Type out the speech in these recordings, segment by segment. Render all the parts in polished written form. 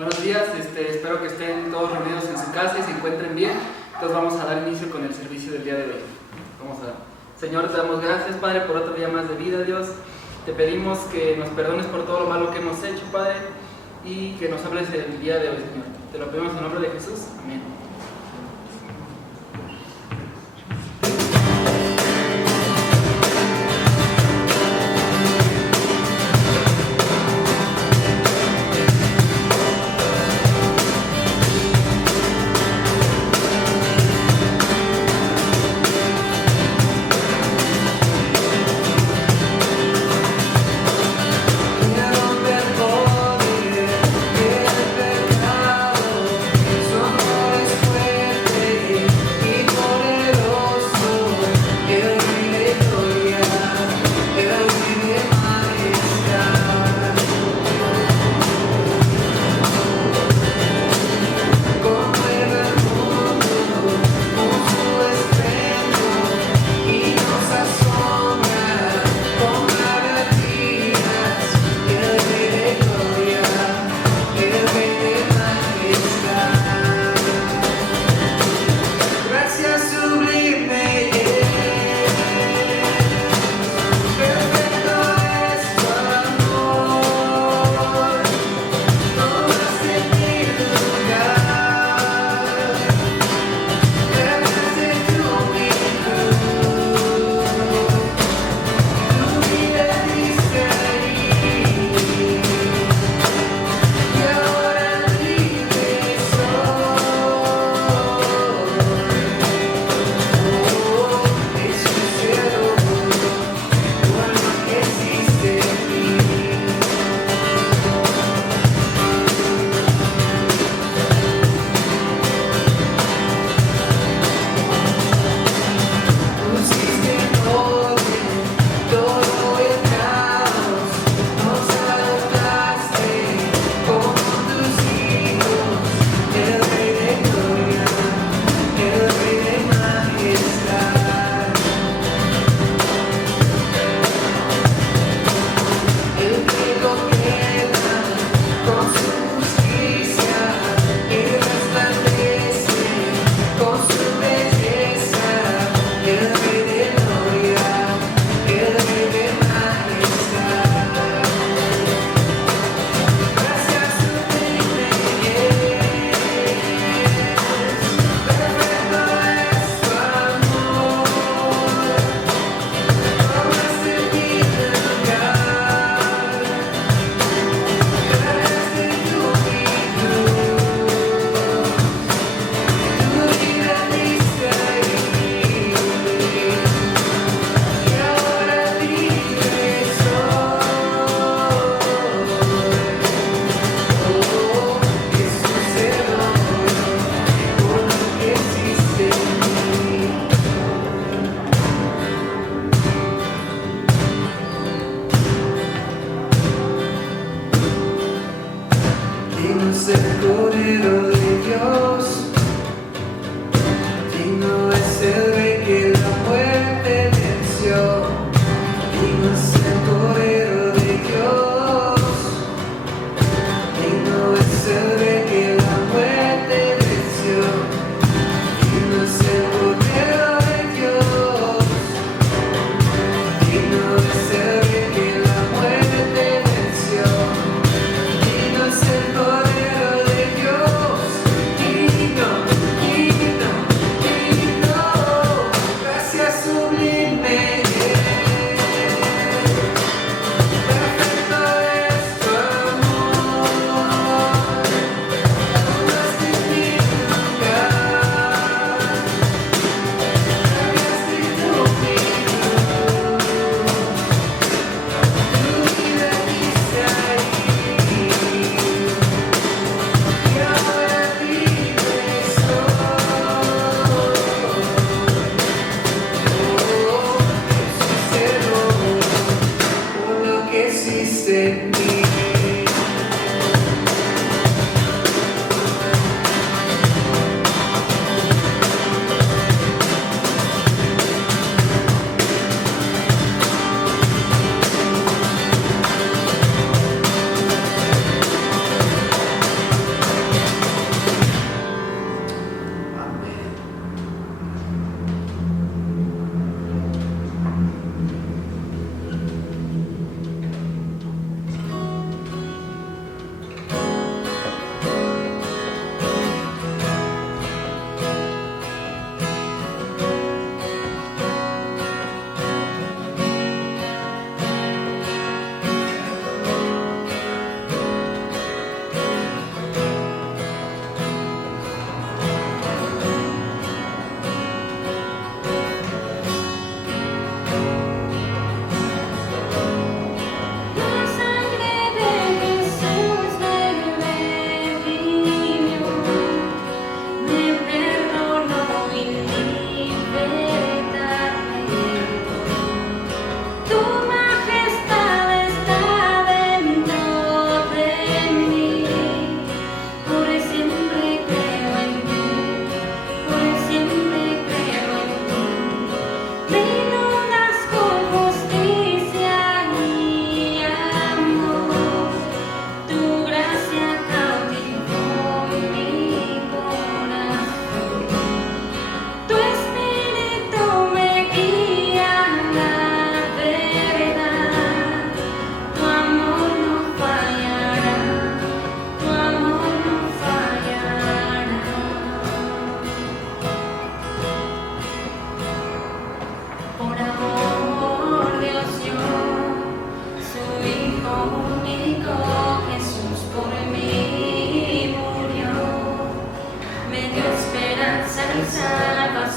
Buenos días, espero que estén todos reunidos en su casa y se encuentren bien. Entonces vamos a dar inicio con el servicio del día de hoy. Señor, te damos gracias, Padre, por otro día más de vida, Dios. Te pedimos que nos perdones por todo lo malo que hemos hecho, Padre, y que nos hables el día de hoy, Señor. Te lo pedimos en nombre de Jesús. Amén.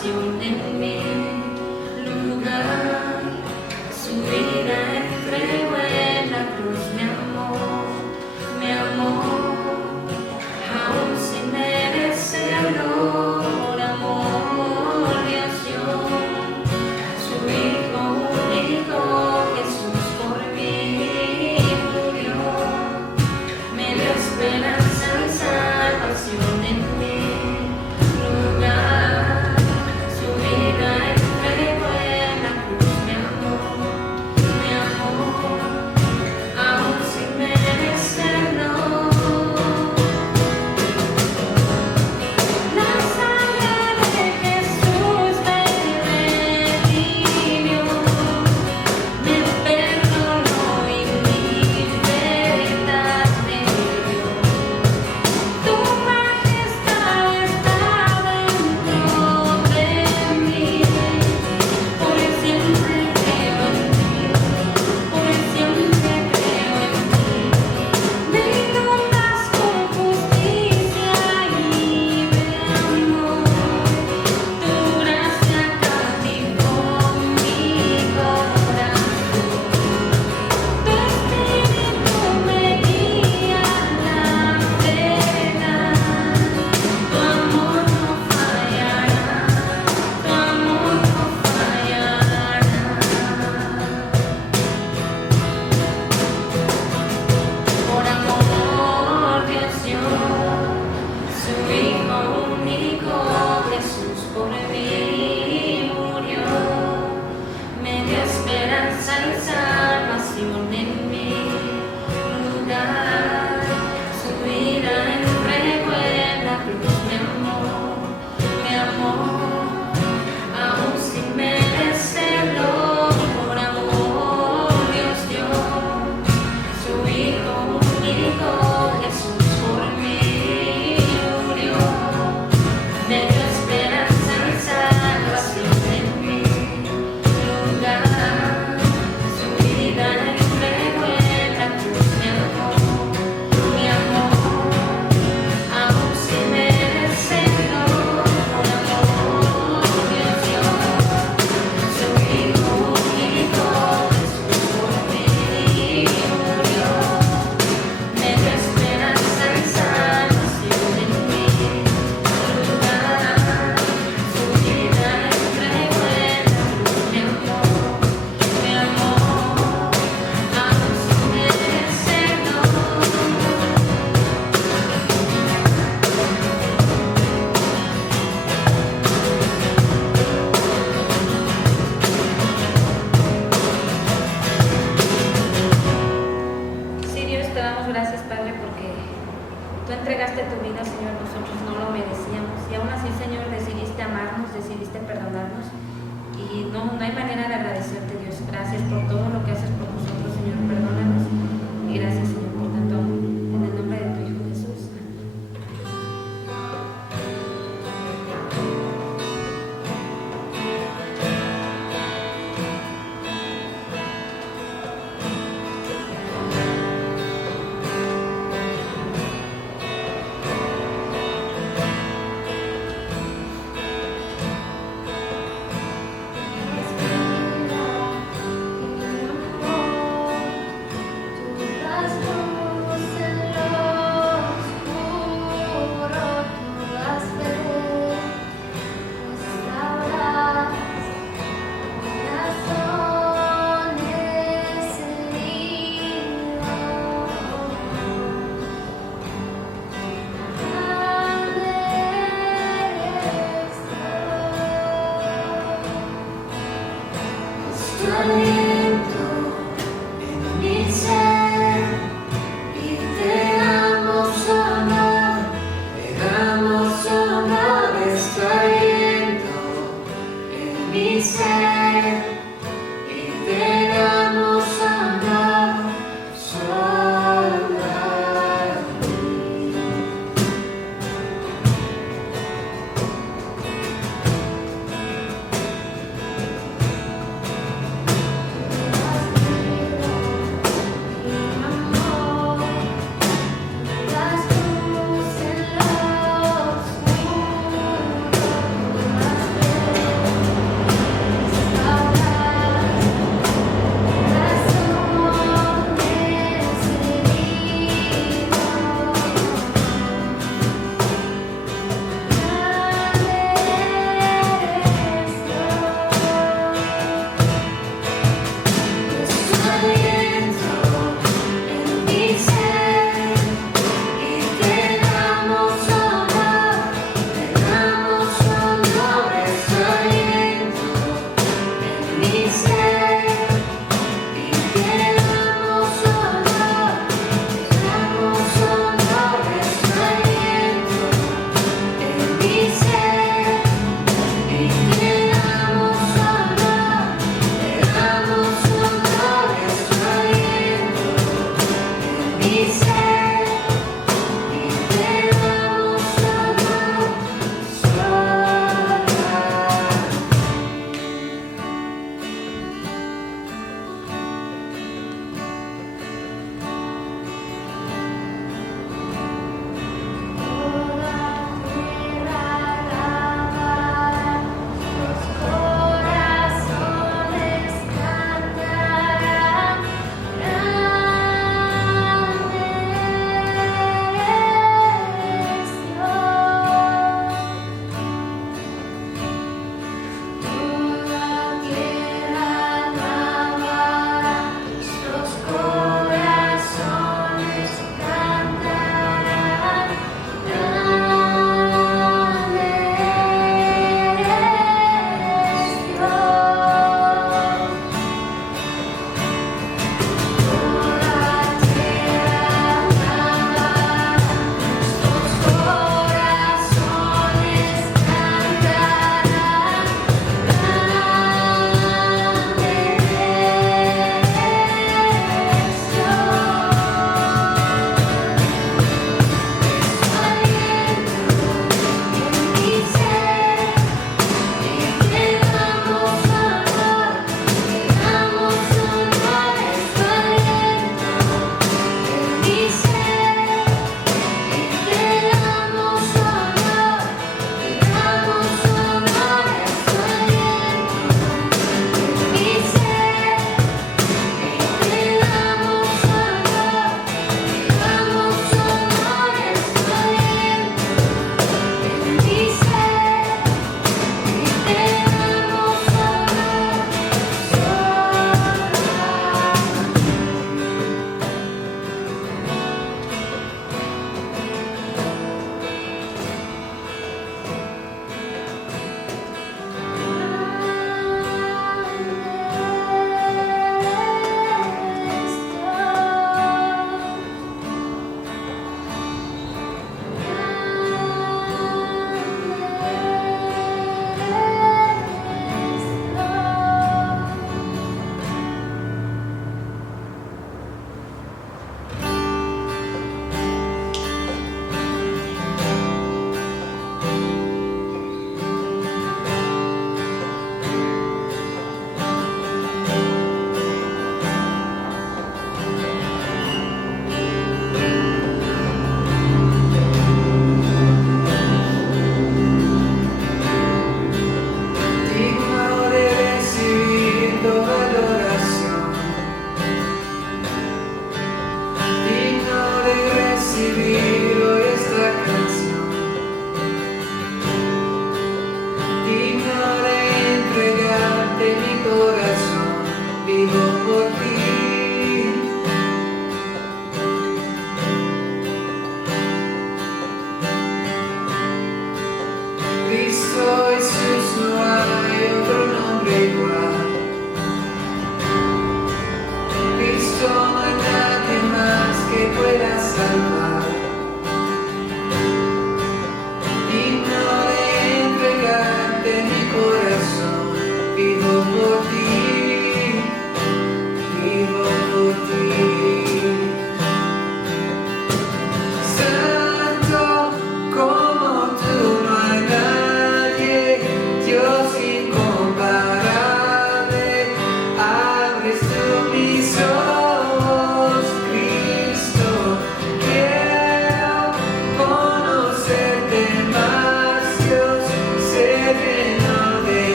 salvación en mi lugar. Su vida entregó en la cruz, mi amor, aún sin merecerlo, por amor Dios dio su Hijo único, Jesús por mí murió, me dio esperanza y salvación en mi lugar. Su vida entregó en la cruz, mi amor, aún sin merecerlo. La sangre de Jesús me redimió, me perdonó y libertad me dio. Tu majestad está dentro de mí, por siempre creo en ti, por siempre creo en ti. Me inundas con justicia y de amor, tu gracia cautivó mi corazón. Tu espíritu me guía a la verdad, tu amor no fallará, tu amor no fallará. Por amor Dios dio su Hijo único, Jesús por mí murió, me dio esperanza y salvación en mi lugar. Su vida entregó en la cruz, mi amor, aún sin merecerlo, por amor Dios dio su Hijo único, Jesús por mí murió, me dio esperanza y salvación en mi lugar. Su vida entregó en la cruz, mi amor, aún sin merecerlo, por amor Dios dio su Hijo único, Jesús por mí murió, me dio esperanza y salvación en mi lugar. Su vida entregó en la cruz, mi amor, aún sin merecerlo. Sí, Dios, te damos gracias, Padre, porque tú entregaste tu vida, Señor, nosotros no lo merecíamos. Y aún así, Señor, decidiste amarnos, decidiste perdonarnos. Y no hay manera de agradecerte, Dios. Gracias por todo lo que haces por nosotros, Señor. Perdónanos. Y gracias, Señor, por tanto amor. En el nombre de tu Hijo Jesús.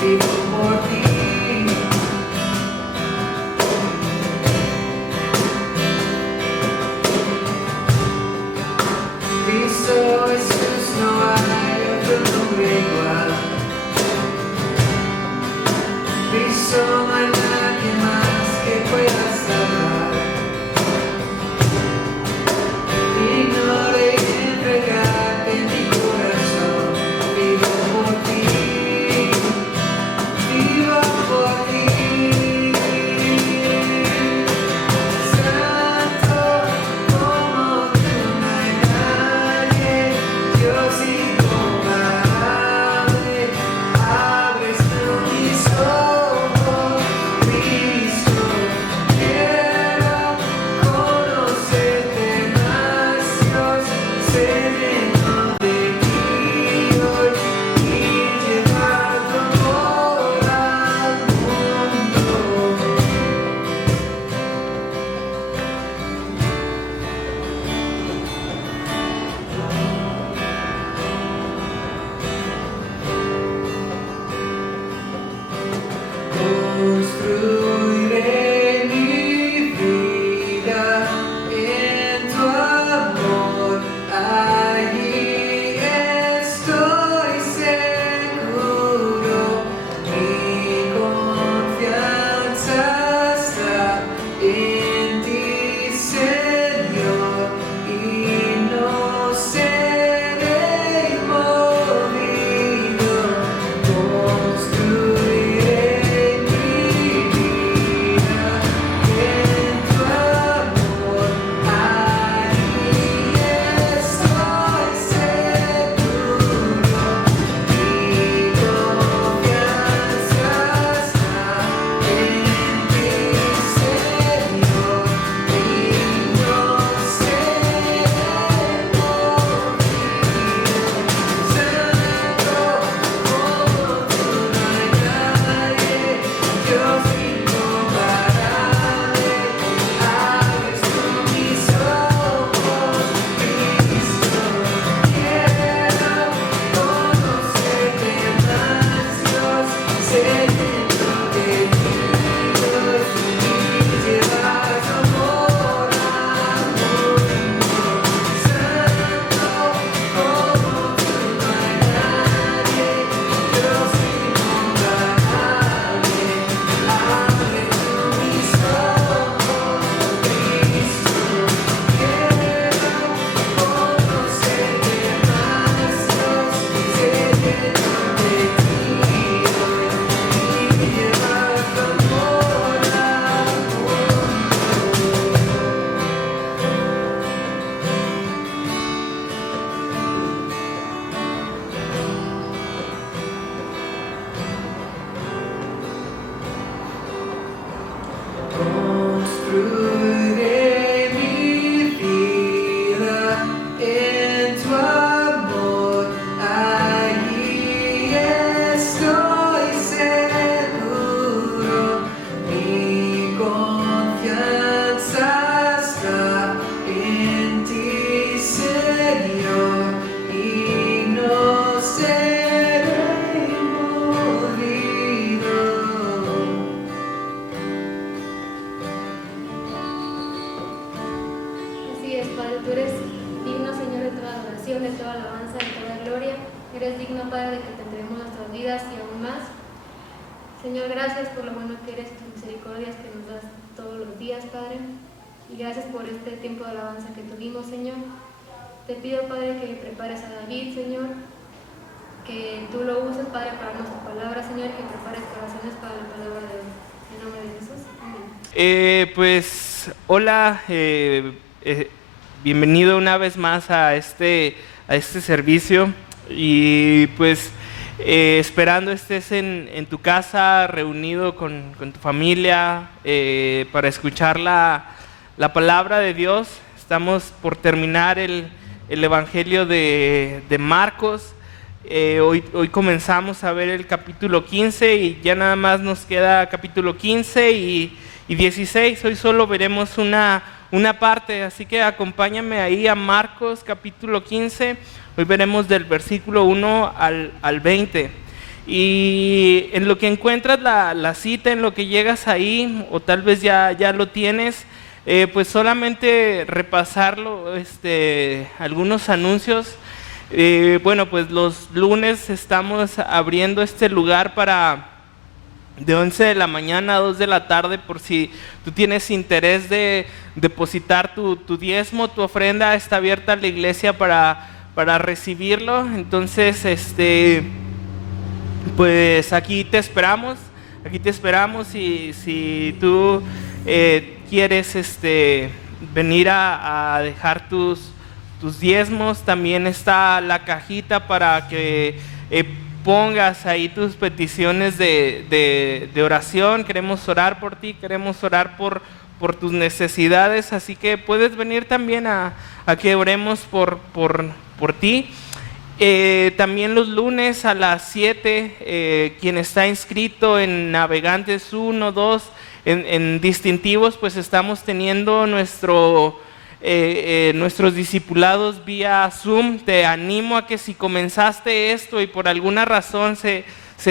vivo por ti. Cristo Jesús, no hay otro nombre igual. Cristo, no hay nadie más que pueda salvar. Digno de entregarte mi corazón, vivo por ti, vivo por ti. Santo como tú no hay nadie, Dios incomparable, abres tú mis ojos, Cristo, quiero conocerte más, Dios, ser lleno de ti hoy y llevar tu amor al mundo. Construiré mi vida en tu amor, allí estoy seguro, mi confianza está en ti, Señor, y no seré movido. Construiré mi vida en tu amor, allí estoy seguro, mi confianza está en ti, Señor, y no seré movido. Santo como tú no hay nadie, Dios incomparable, abres tú mis ojos, Cristo, quiero conocerte más, Dios, ser lleno de ti hoy y llevar tu amor al mundo. Santo como tú no hay nadie, Dios incomparable, abre tú mis ojos, Cristo, quiero conocerte más, Dios, ser lleno de ti hoy y llevar tu amor al mundo. Construiré mi vida en tu amor, allí estoy seguro, mi confianza está en ti, Señor, y no seré movido. Así es, Padre, tú eres digno, Señor, de toda adoración, de toda alabanza, de toda gloria. Eres digno, Padre, de que te entreguemos nuestras vidas y aún más. Señor, gracias por lo bueno que eres, tus misericordias que nos das todos los días, Padre. Y gracias por este tiempo de alabanza que tuvimos, Señor. Te pido, Padre, que prepares a David, Señor, que tú lo uses, Padre, para nuestra palabra, Señor, y que prepares corazones para la palabra de hoy. En nombre de Jesús, amén. Pues hola, bienvenido una vez más a este servicio y pues esperando estés en tu casa reunido con tu familia para escuchar la palabra de Dios. Estamos por terminar el Evangelio de Marcos. Hoy comenzamos a ver el capítulo 15 y ya nada más nos queda capítulo 15 y 16. Hoy solo veremos una parte, así que acompáñame ahí a Marcos capítulo 15. Hoy veremos del versículo 1 al 20. Y en lo que encuentras la cita, en lo que llegas ahí, o tal vez ya lo tienes, pues solamente repasarlo, algunos anuncios. Bueno, pues los lunes estamos abriendo este lugar de 11 de la mañana a 2 de la tarde, por si tú tienes interés de depositar tu diezmo, tu ofrenda. Está abierta la iglesia para recibirlo. Entonces, pues aquí te esperamos y si tú quieres venir a dejar tus diezmos, también está la cajita para que pongas ahí tus peticiones de oración. Queremos orar por ti, queremos orar por tus necesidades, así que puedes venir también a que oremos por ti. También los lunes a las 7, quien está inscrito en Navegantes 1, 2, en distintivos, pues estamos teniendo nuestros discipulados vía Zoom. Te animo a que si comenzaste esto y por alguna razón se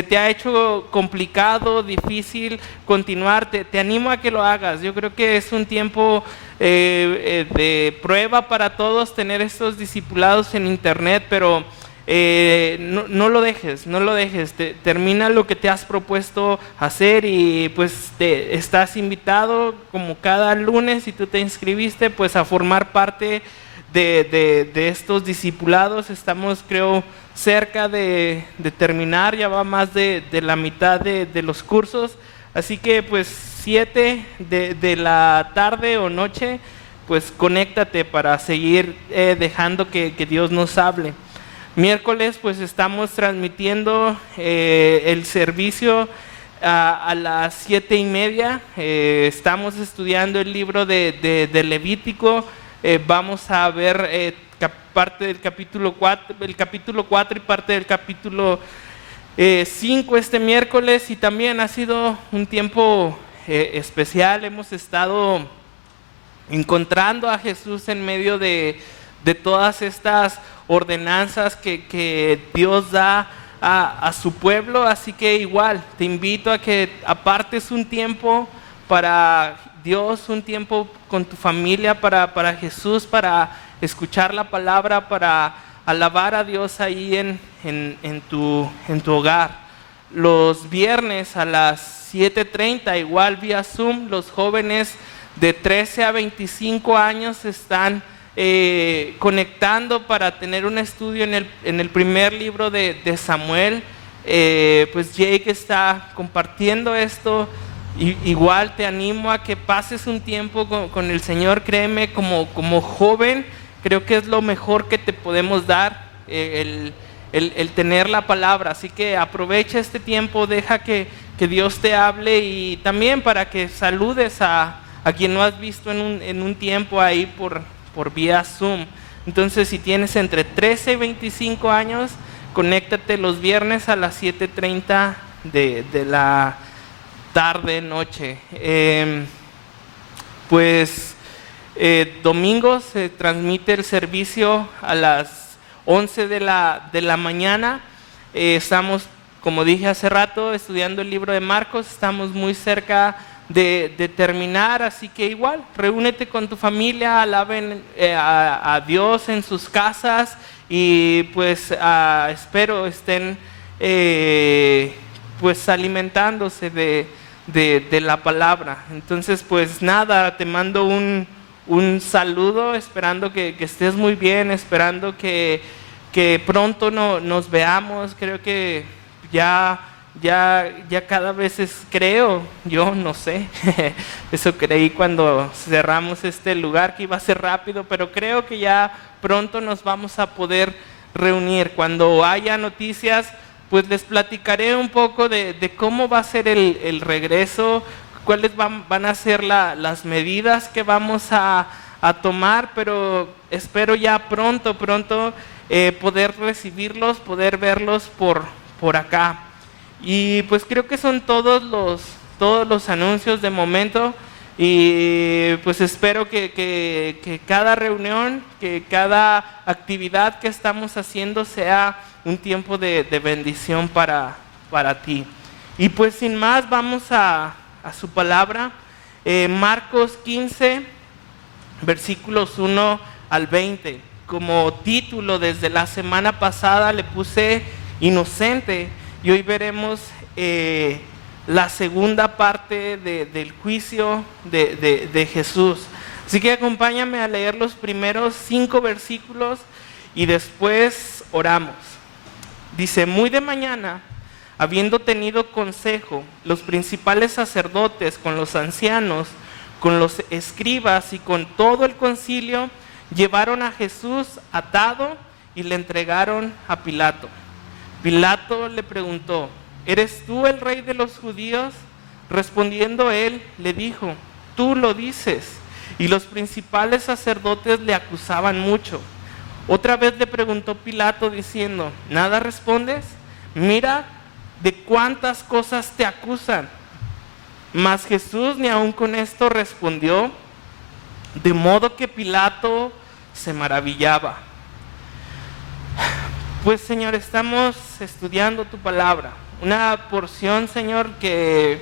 te ha hecho complicado, difícil continuar, te animo a que lo hagas. Yo creo que es un tiempo de prueba para todos tener estos discipulados en internet, pero no lo dejes, termina lo que te has propuesto hacer y pues estás invitado como cada lunes, si tú te inscribiste, pues a formar parte de estos discipulados. Estamos, creo, cerca de terminar, ya va más de la mitad de los cursos, así que pues 7 de la tarde o noche, pues conéctate para seguir dejando que Dios nos hable. Miércoles pues estamos transmitiendo el servicio a las 7:30. Estamos estudiando el libro de Levítico. Vamos a ver parte del capítulo 4 y parte del capítulo 5 este miércoles, y también ha sido un tiempo especial. Hemos estado encontrando a Jesús en medio de todas estas ordenanzas que Dios da a su pueblo, así que igual te invito a que apartes un tiempo para Dios, un tiempo con tu familia, para Jesús, para escuchar la palabra, para alabar a Dios ahí en tu hogar. Los viernes a las 7:30, igual vía Zoom, los jóvenes de 13 a 25 años están conectando para tener un estudio en el primer libro de Samuel. Pues Jake está compartiendo esto. Igual te animo a que pases un tiempo con el Señor. Créeme, como joven, creo que es lo mejor que te podemos dar, el tener la palabra. Así que aprovecha este tiempo, deja que Dios te hable, y también para que saludes a quien no has visto en un tiempo ahí por vía Zoom. Entonces, si tienes entre 13 y 25 años, conéctate los viernes a las 7:30 de la tarde, noche. Domingos se transmite el servicio a las 11 de la mañana. Estamos, como dije hace rato, estudiando el libro de Marcos. Estamos muy cerca de terminar, así que igual, reúnete con tu familia, alaben a Dios en sus casas, y pues espero estén pues alimentándose de la palabra. Entonces pues nada, te mando un saludo, esperando que estés muy bien, esperando que pronto nos veamos. Creo que ya cada vez creo, yo no sé, eso creí cuando cerramos este lugar, que iba a ser rápido, pero creo que ya pronto nos vamos a poder reunir. Cuando haya noticias, pues les platicaré un poco de cómo va a ser el regreso, cuáles van a ser las medidas que vamos a tomar, pero espero ya pronto poder recibirlos, poder verlos por acá. Y pues creo que son todos los anuncios de momento, y pues espero que cada reunión, que cada actividad que estamos haciendo sea un tiempo de bendición para para ti. Y pues sin más vamos a su palabra. Marcos 15, versículos 1 al 20. Como título desde la semana pasada le puse inocente, y hoy veremos la segunda parte del juicio de Jesús. Así que acompáñame a leer los primeros 5 versículos y después oramos. Dice: muy de mañana, habiendo tenido consejo, los principales sacerdotes con los ancianos, con los escribas y con todo el concilio, llevaron a Jesús atado y le entregaron a Pilato. Pilato le preguntó: ¿eres tú el rey de los judíos? Respondiendo él, le dijo: tú lo dices. Y los principales sacerdotes le acusaban mucho. Otra vez le preguntó Pilato diciendo: ¿nada respondes? Mira de cuántas cosas te acusan. Mas Jesús ni aun con esto respondió, de modo que Pilato se maravillaba. Pues Señor, estamos estudiando tu palabra, una porción, Señor, que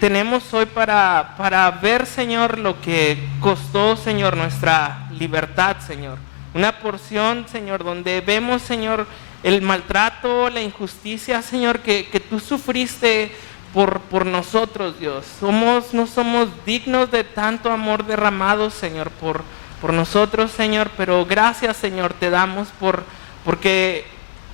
tenemos hoy para ver, Señor, lo que costó, Señor, nuestra libertad, Señor. Una porción, Señor, donde vemos, Señor, el maltrato, la injusticia, Señor, que tú sufriste por nosotros, Dios. No somos dignos de tanto amor derramado, Señor, por nosotros, Señor, pero gracias, Señor, te damos porque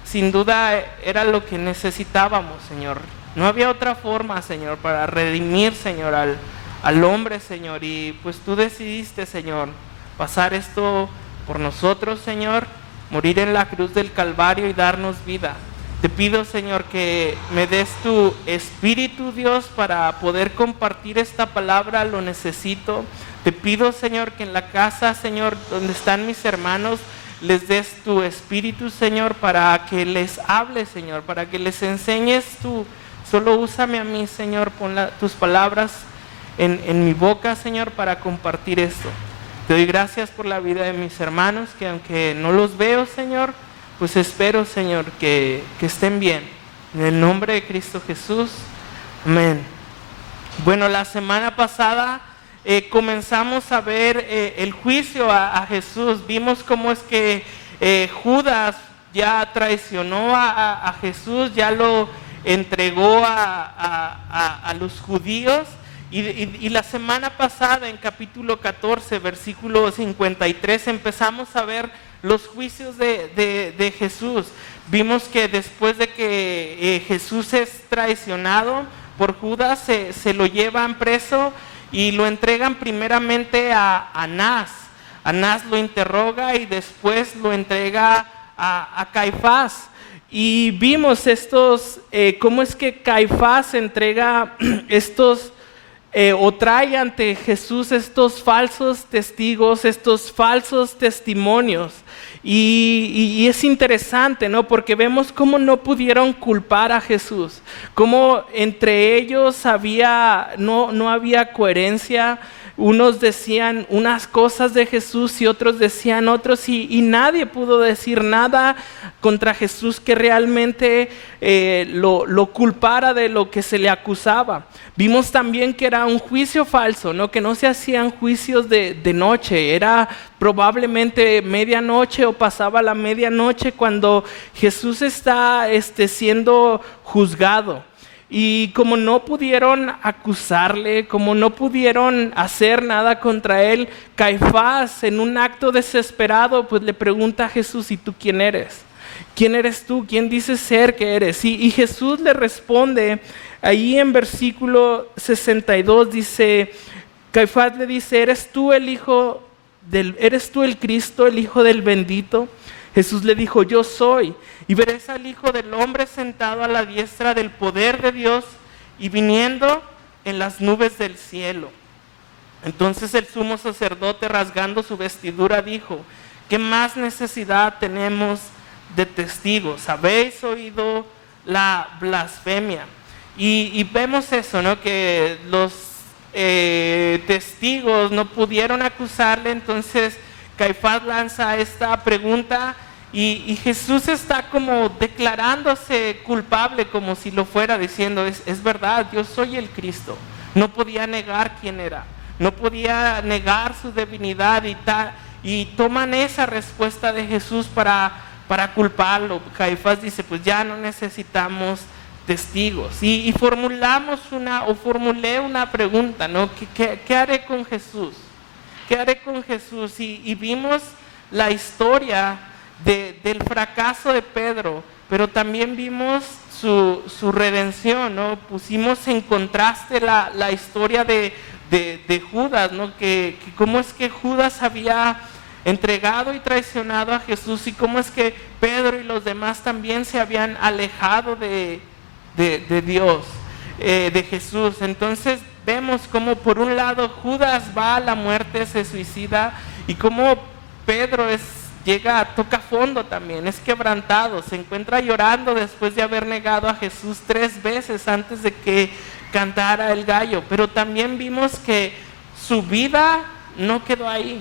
sin duda era lo que necesitábamos, Señor. No había otra forma, Señor, para redimir, Señor, al hombre, Señor, y pues tú decidiste, Señor, pasar esto por nosotros, Señor, morir en la cruz del Calvario y darnos vida. Te pido, Señor, que me des tu espíritu, Dios, para poder compartir esta palabra, lo necesito. Te pido, Señor, que en la casa, Señor, donde están mis hermanos, les des tu espíritu, Señor, para que les hables, Señor, para que les enseñes tú. Solo úsame a mí, Señor, pon tus palabras en mi boca, Señor, para compartir esto. Te doy gracias por la vida de mis hermanos, que aunque no los veo, Señor, pues espero, Señor, que estén bien. En el nombre de Cristo Jesús, amén. Bueno, la semana pasada comenzamos a ver el juicio a Jesús. Vimos cómo es que Judas ya traicionó a Jesús, ya lo entregó a los judíos. Y la semana pasada, en capítulo 14, versículo 53, empezamos a ver los juicios de Jesús. Vimos que después de que Jesús es traicionado por Judas, se lo llevan preso y lo entregan primeramente a Anás. Anás lo interroga y después lo entrega a Caifás. Y vimos cómo es que Caifás entrega o trae ante Jesús estos falsos testigos, estos falsos testimonios. Y es interesante, ¿no? Porque vemos cómo no pudieron culpar a Jesús, cómo entre ellos no había coherencia. Unos decían unas cosas de Jesús y otros decían otros, y nadie pudo decir nada contra Jesús que realmente lo culpara de lo que se le acusaba. Vimos también que era un juicio falso, ¿no? Que no se hacían juicios de noche, era probablemente medianoche o pasaba la medianoche cuando Jesús está siendo juzgado. Y como no pudieron acusarle, como no pudieron hacer nada contra él, Caifás, en un acto desesperado, pues le pregunta a Jesús: ¿y tú quién eres? ¿Quién eres tú? ¿Quién dices ser que eres? Y Jesús le responde, ahí en versículo 62 dice, Caifás le dice: ¿eres tú el Cristo, el Hijo del bendito? Jesús le dijo: yo soy. Y veréis al Hijo del Hombre sentado a la diestra del poder de Dios y viniendo en las nubes del cielo. Entonces el sumo sacerdote, rasgando su vestidura, dijo: ¿qué más necesidad tenemos de testigos? Habéis oído la blasfemia. Y vemos eso, ¿no? Que los testigos no pudieron acusarle. Entonces Caifás lanza esta pregunta Y Jesús está como declarándose culpable, como si lo fuera, diciendo, es verdad, yo soy el Cristo. No podía negar quién era, no podía negar su divinidad y toman esa respuesta de Jesús para culparlo. Caifás dice, pues ya no necesitamos testigos. Y formulé una pregunta, ¿no? ¿Qué haré con Jesús? ¿Qué haré con Jesús? Y vimos la historia del fracaso de Pedro, pero también vimos su redención, ¿no? Pusimos en contraste la historia de Judas, ¿no? Que cómo es que Judas había entregado y traicionado a Jesús, y cómo es que Pedro y los demás también se habían alejado de Dios, de Jesús. Entonces vemos cómo por un lado Judas va a la muerte, se suicida, y cómo Pedro toca fondo también, es quebrantado, se encuentra llorando después de haber negado a Jesús 3 veces antes de que cantara el gallo. Pero también vimos que su vida no quedó ahí,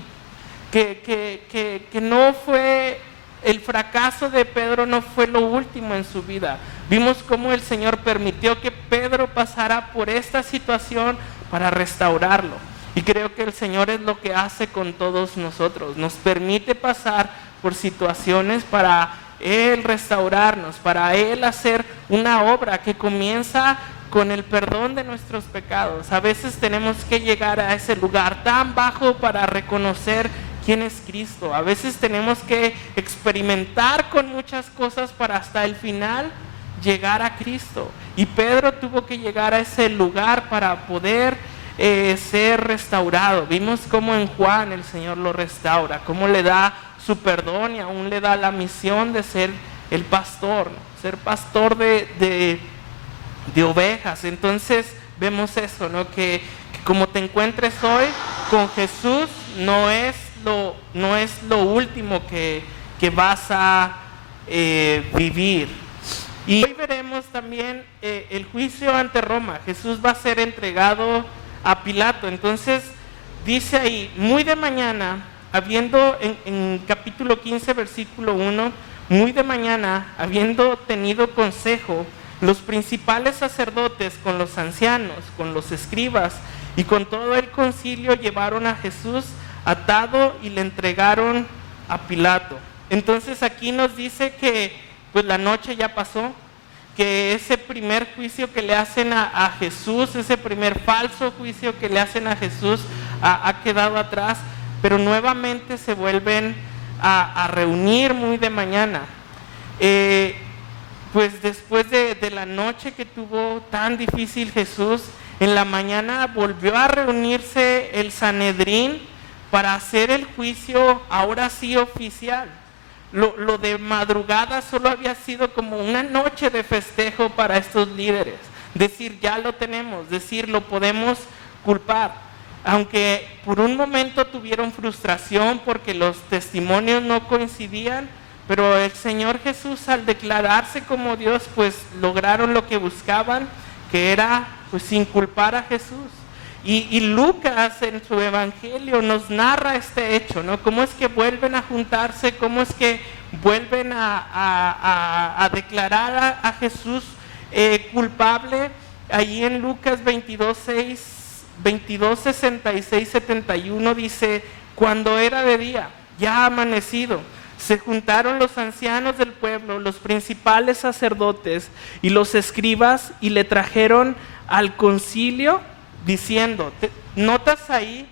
que no fue, el fracaso de Pedro no fue lo último en su vida. Vimos cómo el Señor permitió que Pedro pasara por esta situación para restaurarlo. Y creo que el Señor es lo que hace con todos nosotros. Nos permite pasar por situaciones para Él restaurarnos, para Él hacer una obra que comienza con el perdón de nuestros pecados. A veces tenemos que llegar a ese lugar tan bajo para reconocer quién es Cristo. A veces tenemos que experimentar con muchas cosas para hasta el final llegar a Cristo. Y Pedro tuvo que llegar a ese lugar para poder ser restaurado. Vimos cómo en Juan el Señor lo restaura, cómo le da su perdón y aún le da la misión de ser el pastor, ¿no? Ser pastor de ovejas. Entonces vemos eso, ¿no? Que como te encuentres hoy con Jesús no es lo último que vas a vivir. Y hoy veremos también el juicio ante Roma. Jesús va a ser entregado a Pilato. Entonces dice ahí, muy de mañana, habiendo en capítulo 15 versículo 1, muy de mañana, habiendo tenido consejo, los principales sacerdotes con los ancianos, con los escribas y con todo el concilio llevaron a Jesús atado y le entregaron a Pilato. Entonces aquí nos dice que pues la noche ya pasó, que ese primer juicio que le hacen a Jesús, ese primer falso juicio que le hacen a Jesús ha quedado atrás, pero nuevamente se vuelven a reunir muy de mañana. Pues después de la noche que tuvo tan difícil Jesús, en la mañana volvió a reunirse el Sanedrín para hacer el juicio ahora sí oficial. Lo de madrugada solo había sido como una noche de festejo para estos líderes. Decir, ya lo tenemos, decir, lo podemos culpar. Aunque por un momento tuvieron frustración porque los testimonios no coincidían, pero el Señor Jesús, al declararse como Dios, pues lograron lo que buscaban, que era pues inculpar a Jesús. Y Lucas en su evangelio nos narra este hecho, ¿no? Cómo es que vuelven a juntarse, cómo es que vuelven a declarar a Jesús culpable. Allí en Lucas 22, 66, 71 dice, cuando era de día, ya amanecido, se juntaron los ancianos del pueblo, los principales sacerdotes y los escribas y le trajeron al concilio diciendo, ¿notas ahí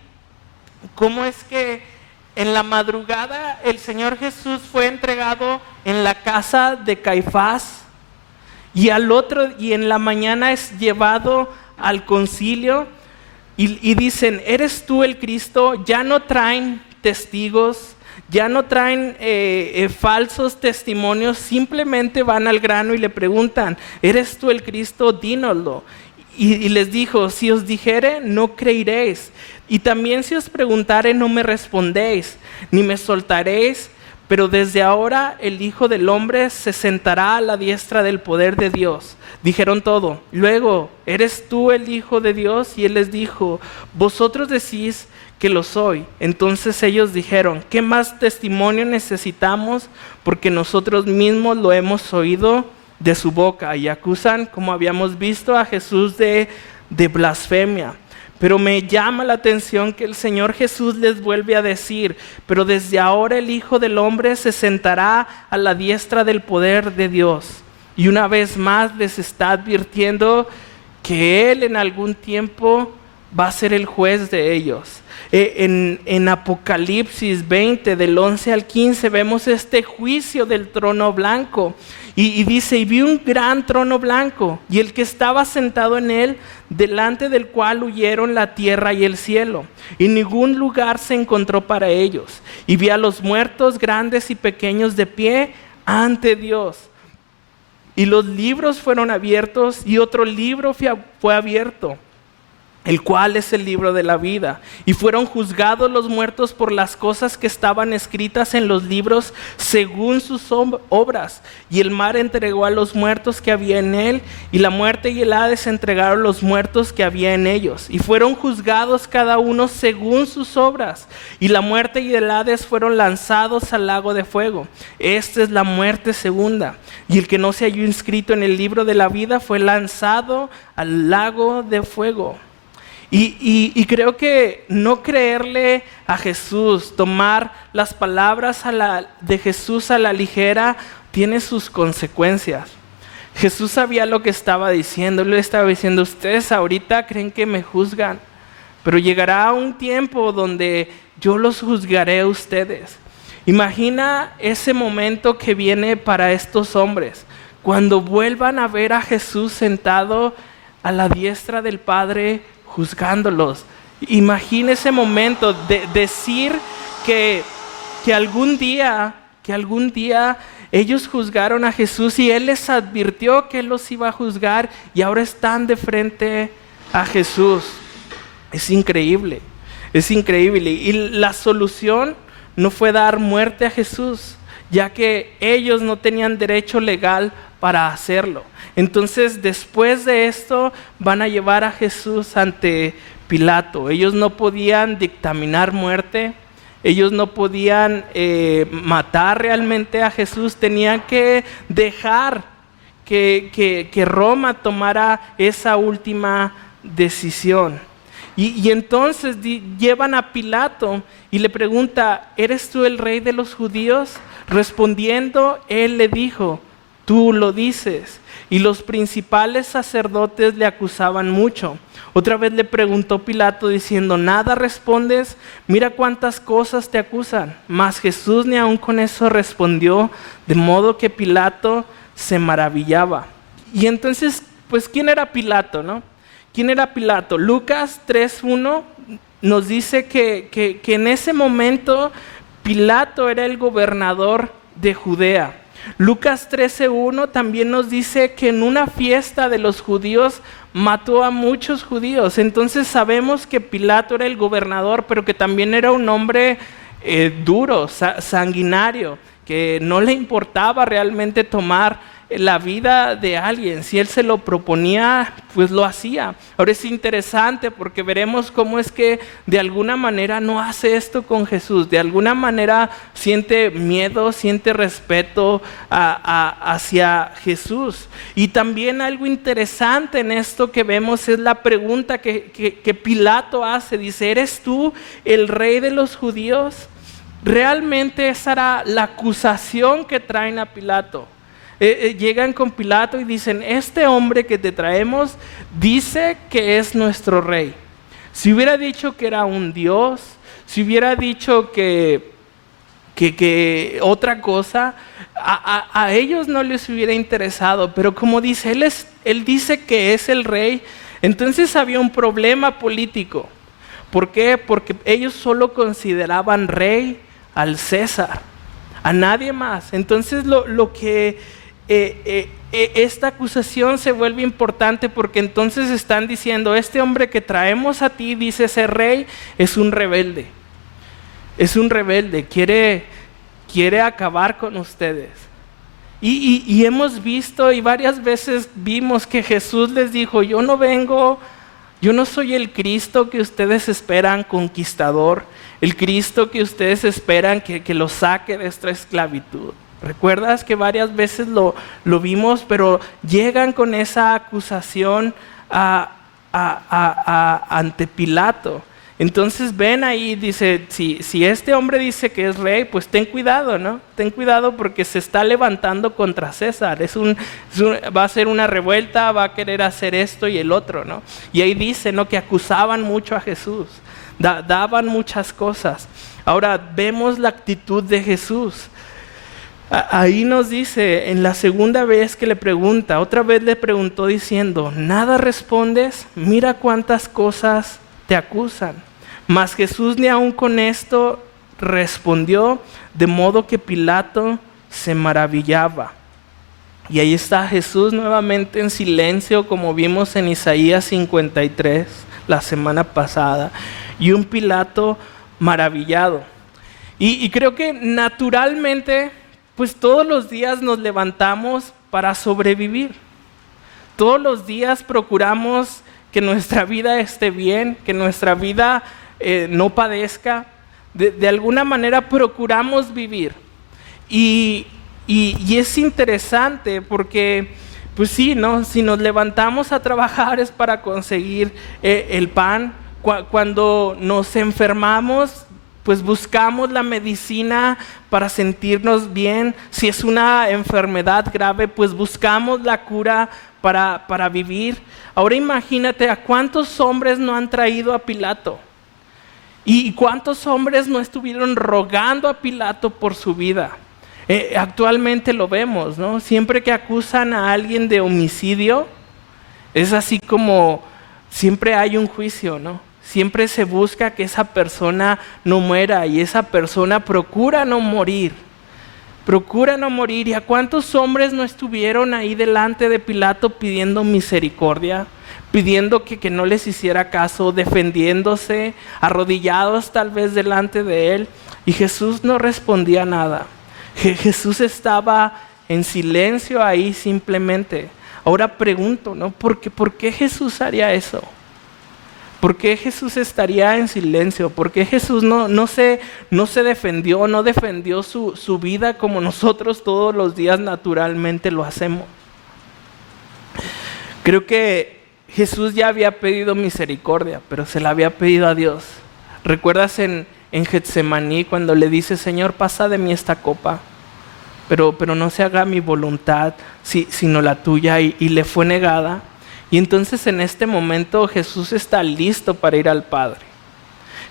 cómo es que en la madrugada el Señor Jesús fue entregado en la casa de Caifás y en la mañana es llevado al concilio y dicen, ¿eres tú el Cristo? Ya no traen testigos, ya no traen falsos testimonios, simplemente van al grano y le preguntan, ¿eres tú el Cristo? Dínoslo. Y les dijo, si os dijere, no creeréis. Y también si os preguntare, no me respondéis, ni me soltaréis, pero desde ahora el Hijo del Hombre se sentará a la diestra del poder de Dios. Dijeron todo. Luego, ¿eres tú el Hijo de Dios? Y él les dijo, vosotros decís que lo soy. Entonces ellos dijeron, ¿qué más testimonio necesitamos? Porque nosotros mismos lo hemos oído de su boca. Y acusan, como habíamos visto, a Jesús de blasfemia. Pero me llama la atención que el Señor Jesús les vuelve a decir, pero desde ahora el Hijo del Hombre se sentará a la diestra del poder de Dios. Y una vez más les está advirtiendo que Él en algún tiempo va a ser el juez de ellos. En Apocalipsis 20, del 11 al 15, vemos este juicio del trono blanco. Y dice, y vi un gran trono blanco, y el que estaba sentado en él, delante del cual huyeron la tierra y el cielo, y ningún lugar se encontró para ellos. Y vi a los muertos, grandes y pequeños, de pie ante Dios. Y los libros fueron abiertos, y otro libro fue abierto, el cual es el libro de la vida. Y fueron juzgados los muertos por las cosas que estaban escritas en los libros según sus obras. Y el mar entregó a los muertos que había en él, y la muerte y el Hades entregaron los muertos que había en ellos. Y fueron juzgados cada uno según sus obras. Y la muerte y el Hades fueron lanzados al lago de fuego. Esta es la muerte segunda. Y el que no se halló inscrito en el libro de la vida fue lanzado al lago de fuego. Y creo que no creerle a Jesús, tomar las palabras de Jesús a la ligera, tiene sus consecuencias. Jesús sabía lo que estaba diciendo. Él le estaba diciendo, ustedes ahorita creen que me juzgan, pero llegará un tiempo donde yo los juzgaré a ustedes. Imagina ese momento que viene para estos hombres, cuando vuelvan a ver a Jesús sentado a la diestra del Padre, juzgándolos. Imagina ese momento de decir que algún día ellos juzgaron a Jesús y Él les advirtió que Él los iba a juzgar, y ahora están de frente a Jesús. Es increíble, es increíble. Y la solución no fue dar muerte a Jesús, ya que ellos no tenían derecho legal para hacerlo. Entonces, después de esto, van a llevar a Jesús ante Pilato. Ellos no podían dictaminar muerte, ellos no podían matar realmente a Jesús, tenían que dejar que Roma tomara esa última decisión. Y entonces llevan a Pilato y le pregunta, ¿eres tú el rey de los judíos? Respondiendo, él le dijo, tú lo dices. Y los principales sacerdotes le acusaban mucho. Otra vez le preguntó Pilato diciendo, ¿nada respondes? Mira cuántas cosas te acusan. Mas Jesús ni aun con eso respondió, de modo que Pilato se maravillaba. Y entonces, pues, ¿quién era Pilato, no? ¿Quién era Pilato? Lucas 3:1 nos dice que en ese momento Pilato era el gobernador de Judea. Lucas 13:1 también nos dice que en una fiesta de los judíos mató a muchos judíos. Entonces sabemos que Pilato era el gobernador, pero que también era un hombre duro, sanguinario, que no le importaba realmente tomar la vida de alguien. Si él se lo proponía, pues lo hacía. Ahora es interesante porque veremos cómo es que de alguna manera no hace esto con Jesús. De alguna manera siente miedo, siente respeto hacia Jesús. Y también algo interesante en esto que vemos es la pregunta que Pilato hace. Dice, ¿eres tú el rey de los judíos? Realmente esa era la acusación que traen a Pilato. Llegan con Pilato y dicen, este hombre que te traemos dice que es nuestro rey. Si hubiera dicho que era un dios, si hubiera dicho que otra cosa, a ellos no les hubiera interesado. Pero como dice, él dice que es el rey, entonces había un problema político. ¿Por qué? Porque ellos solo consideraban rey al César, a nadie más. Entonces esta acusación se vuelve importante porque entonces están diciendo, este hombre que traemos a ti, dice ser rey, es un rebelde. Es un rebelde, quiere quiere acabar con ustedes. Y hemos visto y varias veces vimos que Jesús les dijo, yo no soy el Cristo que ustedes esperan conquistador, el Cristo que ustedes esperan que los saque de esta esclavitud. ¿Recuerdas que varias veces lo vimos, pero llegan con esa acusación ante Pilato? Entonces ven ahí, dice, si este hombre dice que es rey, pues ten cuidado, ¿no? Ten cuidado porque se está levantando contra César. Va a ser una revuelta, va a querer hacer esto y el otro, ¿no? Y ahí dice, ¿no? Que acusaban mucho a Jesús, daban muchas cosas. Ahora vemos la actitud de Jesús. Ahí nos dice, en la segunda vez que le pregunta, otra vez le preguntó diciendo, ¿nada respondes? Mira cuántas cosas te acusan. Mas Jesús ni aun con esto respondió, de modo que Pilato se maravillaba. Y ahí está Jesús nuevamente en silencio, como vimos en Isaías 53 la semana pasada, y un Pilato maravillado. Y creo que naturalmente, pues todos los días nos levantamos para sobrevivir. Todos los días procuramos que nuestra vida esté bien, que nuestra vida no padezca. De alguna manera procuramos vivir. Y es interesante porque, pues sí, ¿no? Si nos levantamos a trabajar es para conseguir el pan. Cuando nos enfermamos, pues buscamos la medicina para sentirnos bien. Si es una enfermedad grave, pues buscamos la cura para vivir. Ahora imagínate a cuántos hombres no han traído a Pilato y cuántos hombres no estuvieron rogando a Pilato por su vida. Actualmente lo vemos, ¿no? Siempre que acusan a alguien de homicidio, es así como siempre hay un juicio, ¿no? Siempre se busca que esa persona no muera y esa persona procura no morir. Procura no morir. ¿Y a cuántos hombres no estuvieron ahí delante de Pilato pidiendo misericordia? Pidiendo que no les hiciera caso, defendiéndose, arrodillados tal vez delante de él. Y Jesús no respondía nada. Jesús estaba en silencio ahí simplemente. Ahora pregunto, ¿no? ¿Por qué Jesús haría eso? ¿Por qué Jesús estaría en silencio? ¿Por qué Jesús no se defendió, no defendió su vida como nosotros todos los días naturalmente lo hacemos? Creo que Jesús ya había pedido misericordia, pero se la había pedido a Dios. ¿Recuerdas en Getsemaní cuando le dice, Señor, pasa de mí esta copa, pero no se haga mi voluntad, sino la tuya, y le fue negada? Y entonces en este momento Jesús está listo para ir al Padre.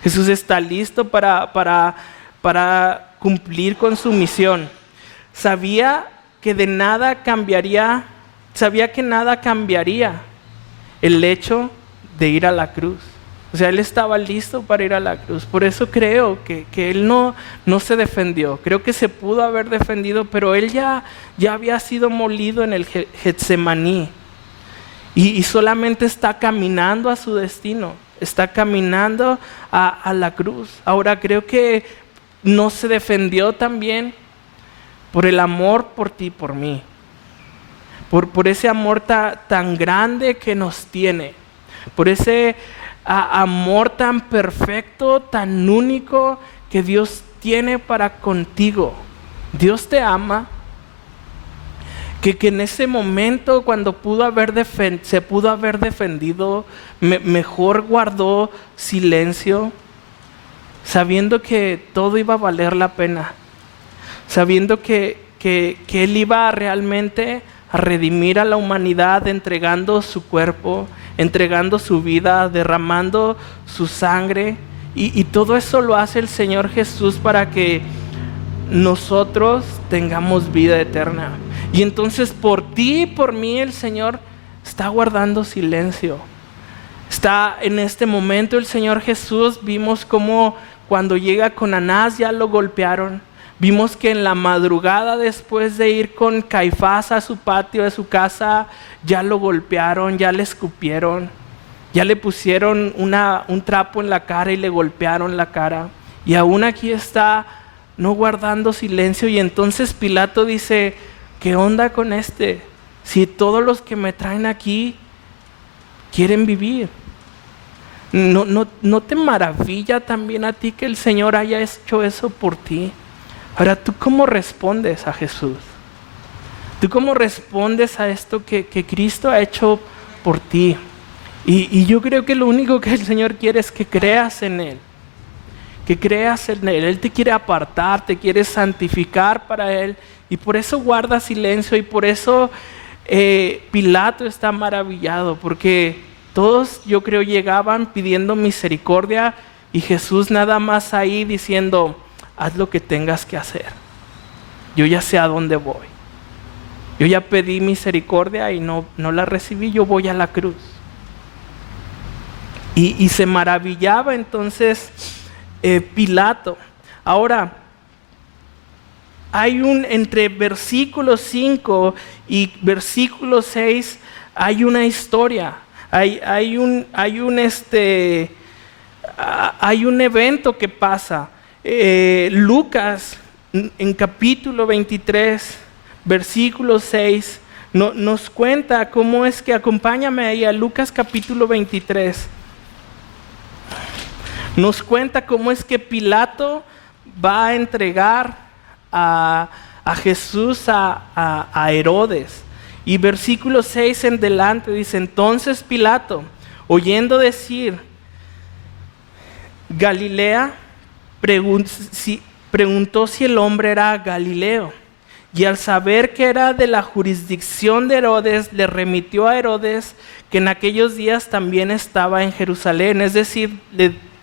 Jesús está listo para cumplir con su misión. Sabía que nada cambiaría el hecho de ir a la cruz. O sea, él estaba listo para ir a la cruz. Por eso creo que él no se defendió. Creo que se pudo haber defendido, pero él ya había sido molido en el Getsemaní. Y solamente está caminando a su destino. Está caminando a la cruz. Ahora creo que no se defendió también por el amor por ti y por mí. Por ese amor tan grande que nos tiene. Por ese amor tan perfecto, tan único que Dios tiene para contigo. Dios te ama. Que en ese momento cuando se pudo haber defendido, mejor guardó silencio, sabiendo que todo iba a valer la pena, sabiendo que Él iba realmente a redimir a la humanidad entregando su cuerpo, entregando su vida, derramando su sangre, y todo eso lo hace el Señor Jesús para que nosotros tengamos vida eterna. Y entonces por ti y por mí el Señor está guardando silencio. Está en este momento el Señor Jesús. Vimos cómo cuando llega con Anás ya lo golpearon. Vimos que en la madrugada después de ir con Caifás a su patio de su casa, ya lo golpearon, ya le escupieron, ya le pusieron un trapo en la cara y le golpearon la cara. Y aún aquí está no guardando silencio. Y entonces Pilato dice, ¿qué onda con este? Si todos los que me traen aquí quieren vivir. ¿No te maravilla también a ti que el Señor haya hecho eso por ti? Ahora, ¿tú cómo respondes a Jesús? ¿Tú cómo respondes a esto que Cristo ha hecho por ti? Y yo creo que lo único que el Señor quiere es que creas en Él. Que creas en Él. Él te quiere apartar, te quiere santificar para Él. Y por eso guarda silencio y por eso Pilato está maravillado. Porque todos, yo creo, llegaban pidiendo misericordia y Jesús nada más ahí diciendo, haz lo que tengas que hacer. Yo ya sé a dónde voy. Yo ya pedí misericordia y no la recibí, yo voy a la cruz. Y se maravillaba entonces Pilato. Ahora, entre versículo 5 y versículo 6 hay una historia. Hay un evento que pasa. Lucas en capítulo 23, versículo 6, nos cuenta cómo es que, acompáñame ahí a Lucas capítulo 23, nos cuenta cómo es que Pilato va a entregar a Jesús a Herodes. Y versículo 6 en delante dice, entonces Pilato, oyendo decir Galilea, preguntó si el hombre era Galileo. Y al saber que era de la jurisdicción de Herodes, le remitió a Herodes, que en aquellos días también estaba en Jerusalén. Es decir,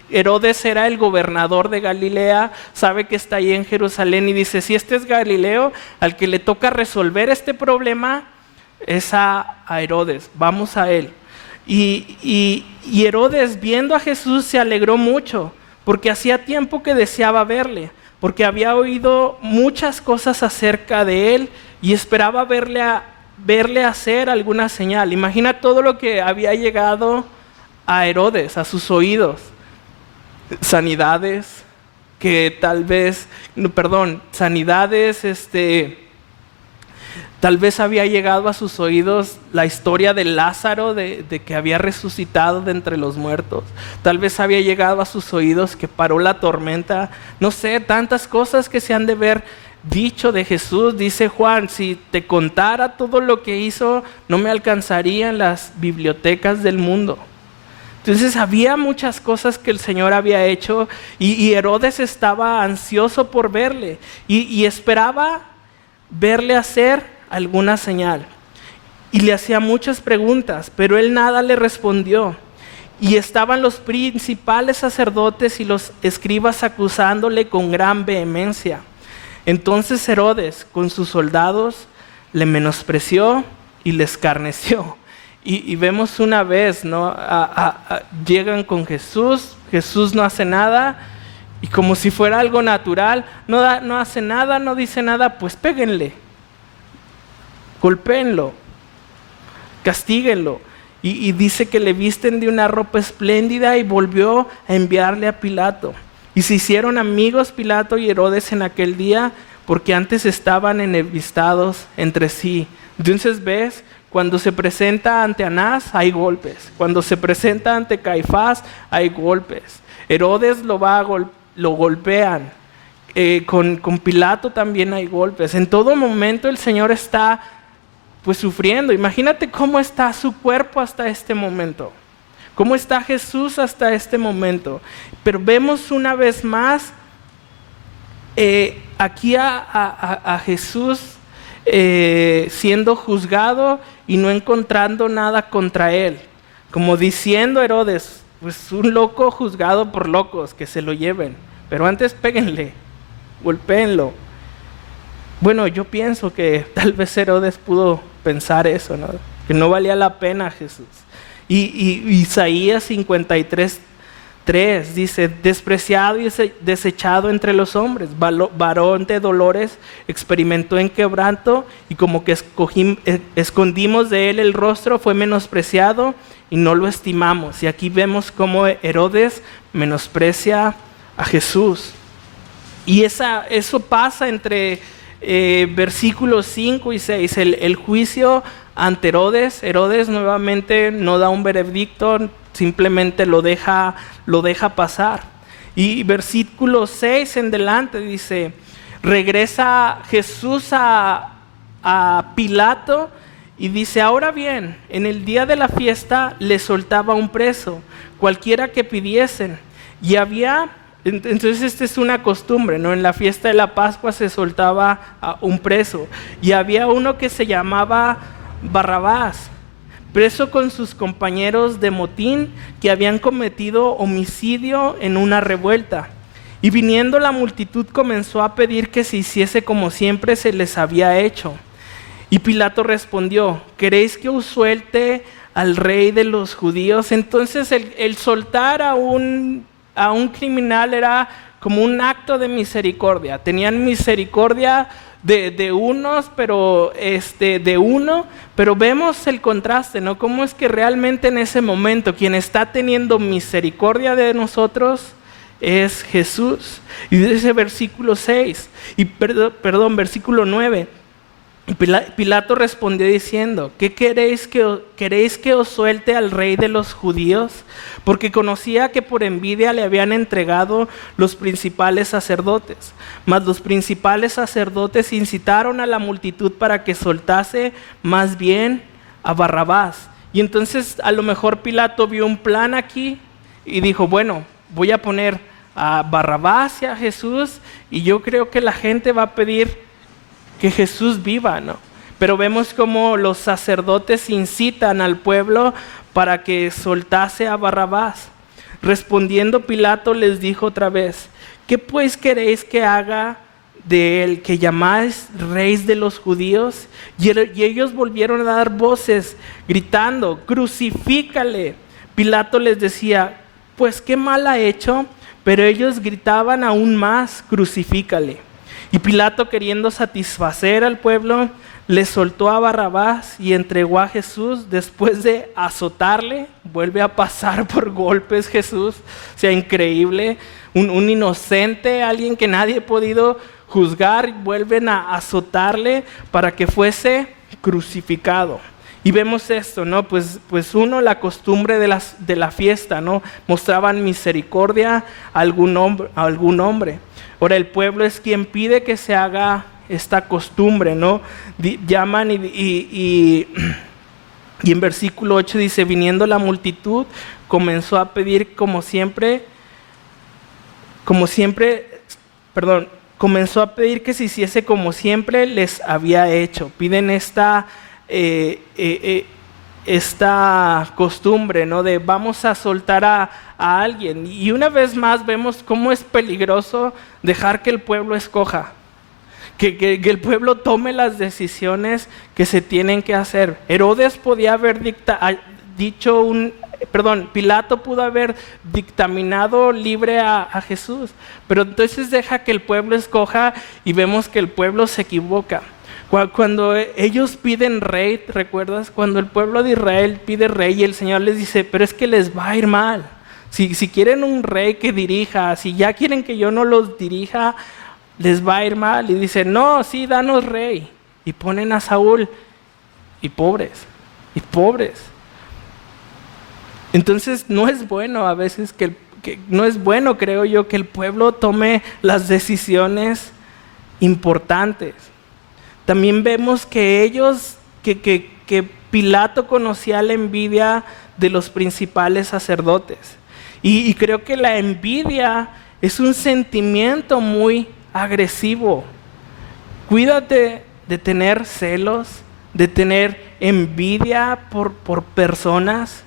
Herodes era el gobernador de Galilea, sabe que está ahí en Jerusalén y dice, si este es Galileo, al que le toca resolver este problema es a Herodes, vamos a él. Y Herodes, viendo a Jesús, se alegró mucho, porque hacía tiempo que deseaba verle, porque había oído muchas cosas acerca de él y esperaba verle hacer alguna señal. Imagina todo lo que había llegado a Herodes, a sus oídos. Sanidades, tal vez había llegado a sus oídos la historia de Lázaro, de que había resucitado de entre los muertos. Tal vez había llegado a sus oídos que paró la tormenta. No sé, tantas cosas que se han de ver dicho de Jesús. Dice Juan, si te contara todo lo que hizo, no me alcanzarían las bibliotecas del mundo. Entonces había muchas cosas que el Señor había hecho y Herodes estaba ansioso por verle y esperaba verle hacer alguna señal. Y le hacía muchas preguntas, pero él nada le respondió. Y estaban los principales sacerdotes y los escribas acusándole con gran vehemencia. Entonces Herodes, con sus soldados, le menospreció y le escarneció. Y vemos una vez, ¿no? Llegan con Jesús, Jesús no hace nada, y como si fuera algo natural, no hace nada, no dice nada, pues péguenle, golpéenlo, castíguenlo. Y dice que le visten de una ropa espléndida y volvió a enviarle a Pilato. Y se hicieron amigos Pilato y Herodes en aquel día, porque antes estaban enemistados entre sí. Entonces ves, cuando se presenta ante Anás hay golpes, cuando se presenta ante Caifás hay golpes. Herodes lo golpean, con Pilato también hay golpes. En todo momento el Señor está pues sufriendo. Imagínate cómo está su cuerpo hasta este momento, cómo está Jesús hasta este momento. Pero vemos una vez más aquí a Jesús siendo juzgado y no encontrando nada contra él, como diciendo Herodes, pues un loco juzgado por locos, que se lo lleven, pero antes péguenle, golpéenlo. Bueno, yo pienso que tal vez Herodes pudo pensar eso, ¿no? Que no valía la pena Jesús. Y Isaías 53:3 dice, despreciado y desechado entre los hombres, varón de dolores, experimentó en quebranto, y como que escondimos de él el rostro, fue menospreciado y no lo estimamos. Y aquí vemos cómo Herodes menosprecia a Jesús. Y eso pasa entre versículos 5 y 6, el juicio ante Herodes. Herodes nuevamente no da un veredicto, simplemente lo deja pasar. Y versículo 6 en delante dice, regresa Jesús a Pilato y dice, ahora bien, en el día de la fiesta le soltaba un preso, cualquiera que pidiesen. Y entonces esta es una costumbre, ¿no? En la fiesta de la Pascua se soltaba a un preso. Y había uno que se llamaba Barrabás, preso con sus compañeros de motín que habían cometido homicidio en una revuelta. Y viniendo la multitud comenzó a pedir que se hiciese como siempre se les había hecho. Y Pilato respondió, ¿queréis que os suelte al rey de los judíos? Entonces el soltar a un criminal era como un acto de misericordia. Tenían misericordia de unos, pero de uno, pero vemos el contraste, ¿no? Cómo es que realmente en ese momento quien está teniendo misericordia de nosotros es Jesús. Y dice versículo 6, versículo 9. Pilato respondió diciendo, ¿qué queréis que os suelte al rey de los judíos? Porque conocía que por envidia le habían entregado los principales sacerdotes. Mas los principales sacerdotes incitaron a la multitud para que soltase más bien a Barrabás. Y entonces a lo mejor Pilato vio un plan aquí y dijo, bueno, voy a poner a Barrabás y a Jesús y yo creo que la gente va a pedir que Jesús viva, ¿no? Pero vemos cómo los sacerdotes incitan al pueblo para que soltase a Barrabás. Respondiendo Pilato les dijo otra vez, ¿qué pues queréis que haga de él que llamáis rey de los judíos? Y ellos volvieron a dar voces gritando, crucifícale. Pilato les decía, pues qué mal ha hecho, pero ellos gritaban aún más, crucifícale. Y Pilato, queriendo satisfacer al pueblo, le soltó a Barrabás y entregó a Jesús. Después de azotarle, vuelve a pasar por golpes Jesús. O sea, increíble. Un inocente, alguien que nadie ha podido juzgar, vuelven a azotarle para que fuese crucificado. Y vemos esto, ¿no? Pues uno, la costumbre de la fiesta, ¿no? Mostraban misericordia a algún hombre. Ahora el pueblo es quien pide que se haga esta costumbre, ¿no? Llaman y en versículo 8 dice, viniendo la multitud, comenzó a pedir comenzó a pedir que se hiciese como siempre les había hecho. Piden esta costumbre, ¿no? De vamos a soltar a alguien. Y una vez más vemos cómo es peligroso dejar que el pueblo escoja, que el pueblo tome las decisiones que se tienen que hacer. Herodes podía haber Pilato pudo haber dictaminado libre a Jesús, pero entonces deja que el pueblo escoja y vemos que el pueblo se equivoca. Cuando ellos piden rey, ¿recuerdas? Cuando el pueblo de Israel pide rey y el Señor les dice, pero es que les va a ir mal. Si quieren un rey que dirija, si ya quieren que yo no los dirija, les va a ir mal. Y dice, no, sí, danos rey. Y ponen a Saúl y pobres. Entonces no es bueno a veces no es bueno, creo yo, que el pueblo tome las decisiones importantes. También vemos que que Pilato conocía la envidia de los principales sacerdotes. Y creo que la envidia es un sentimiento muy agresivo. Cuídate de tener celos, de tener envidia por personas.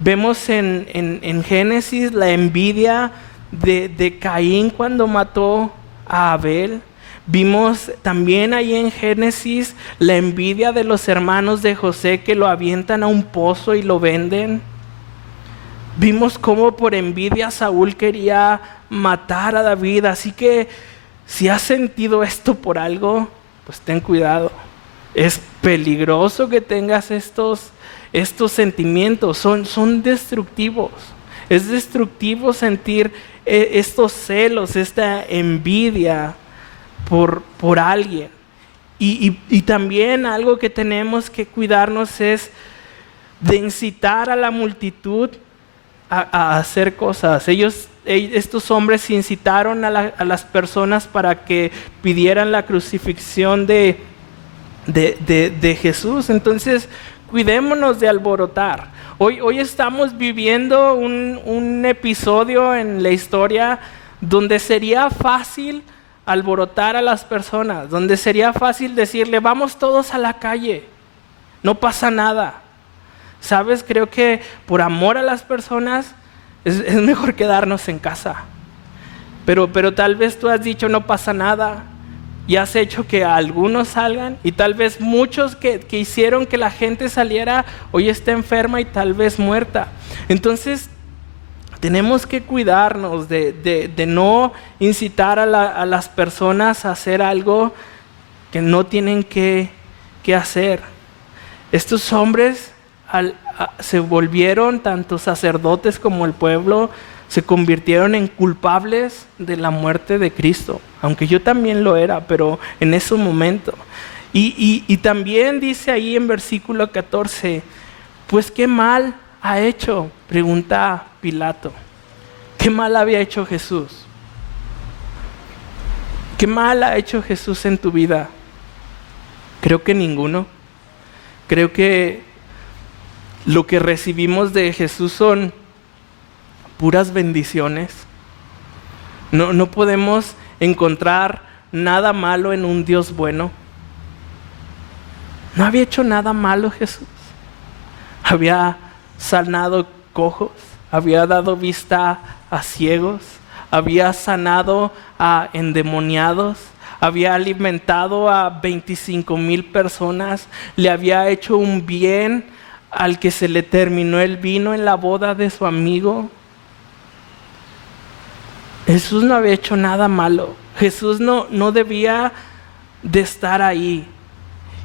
Vemos en Génesis la envidia de Caín cuando mató a Abel. Vimos también ahí en Génesis la envidia de los hermanos de José que lo avientan a un pozo y lo venden. Vimos cómo por envidia Saúl quería matar a David. Así que si has sentido esto por algo, pues ten cuidado. Es peligroso que tengas estos sentimientos, son destructivos. Es destructivo sentir estos celos, esta envidia por alguien. Y también algo que tenemos que cuidarnos es de incitar a la multitud a hacer cosas. Estos hombres incitaron a las personas para que pidieran la crucifixión de Jesús. Entonces, cuidémonos de alborotar. Hoy estamos viviendo un episodio en la historia donde sería fácil alborotar a las personas, donde sería fácil decirle, vamos todos a la calle, no pasa nada. ¿Sabes? Creo que por amor a las personas es mejor quedarnos en casa. Pero tal vez tú has dicho no pasa nada y has hecho que algunos salgan, y tal vez muchos que hicieron que la gente saliera hoy está enferma y tal vez muerta. Entonces tenemos que cuidarnos de no incitar a las personas a hacer algo que no tienen que hacer. Estos hombres se volvieron, tanto sacerdotes como el pueblo, se convirtieron en culpables de la muerte de Cristo, aunque yo también lo era, pero en ese momento. Y también dice ahí en versículo 14, pues ¿qué mal ha hecho? Pregunta Pilato. ¿Qué mal había hecho Jesús? ¿Qué mal ha hecho Jesús en tu vida? Creo que ninguno. Creo que lo que recibimos de Jesús son puras bendiciones. No podemos encontrar nada malo en un Dios bueno. No había hecho nada malo Jesús. Había sanado cojos, había dado vista a ciegos, había sanado a endemoniados, había alimentado a 25,000 personas, le había hecho un bien al que se le terminó el vino en la boda de su amigo. Jesús no había hecho nada malo. Jesús no debía de estar ahí.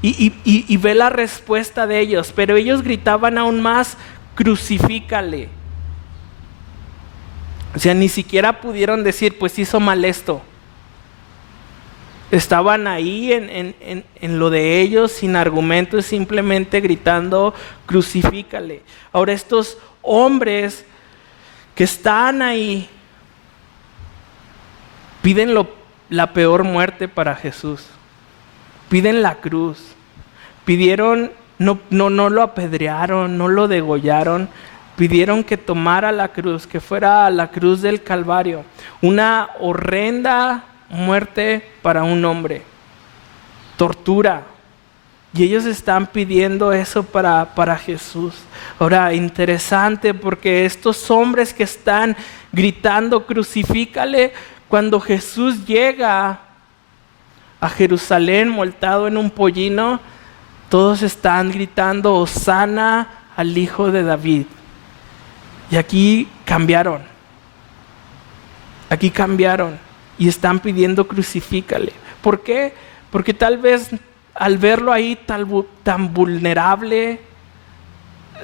Y ve la respuesta de ellos, pero ellos gritaban aún más, crucifícale. O sea, ni siquiera pudieron decir, pues hizo mal esto. Estaban ahí en lo de ellos, sin argumentos, simplemente gritando, crucifícale. Ahora estos hombres que están ahí piden la peor muerte para Jesús. Piden la cruz. Pidieron, no lo apedrearon, no lo degollaron. Pidieron que tomara la cruz, que fuera la cruz del Calvario. Una horrenda muerte para un hombre. Tortura. Y ellos están pidiendo eso para Jesús. Ahora, interesante porque estos hombres que están gritando, crucifícale, cuando Jesús llega a Jerusalén montado en un pollino, todos están gritando, Hosana al Hijo de David. Y aquí cambiaron. Aquí cambiaron. Y están pidiendo crucifícale. ¿Por qué? Porque tal vez al verlo ahí tan vulnerable,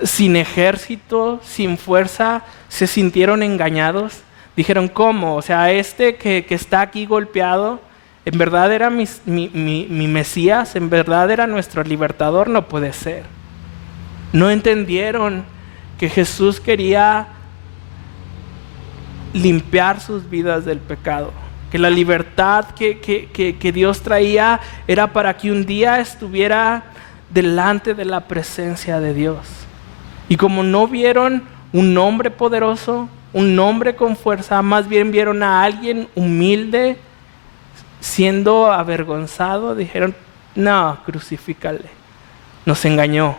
sin ejército, sin fuerza, se sintieron engañados. Dijeron, ¿cómo? O sea, que está aquí golpeado, ¿en verdad era mi Mesías? ¿En verdad era nuestro libertador? No puede ser. No entendieron que Jesús quería limpiar sus vidas del pecado. Que la libertad que Dios traía era para que un día estuviera delante de la presencia de Dios. Y como no vieron un hombre poderoso, un hombre con fuerza, más bien vieron a alguien humilde siendo avergonzado, dijeron, no, crucifícale. Nos engañó.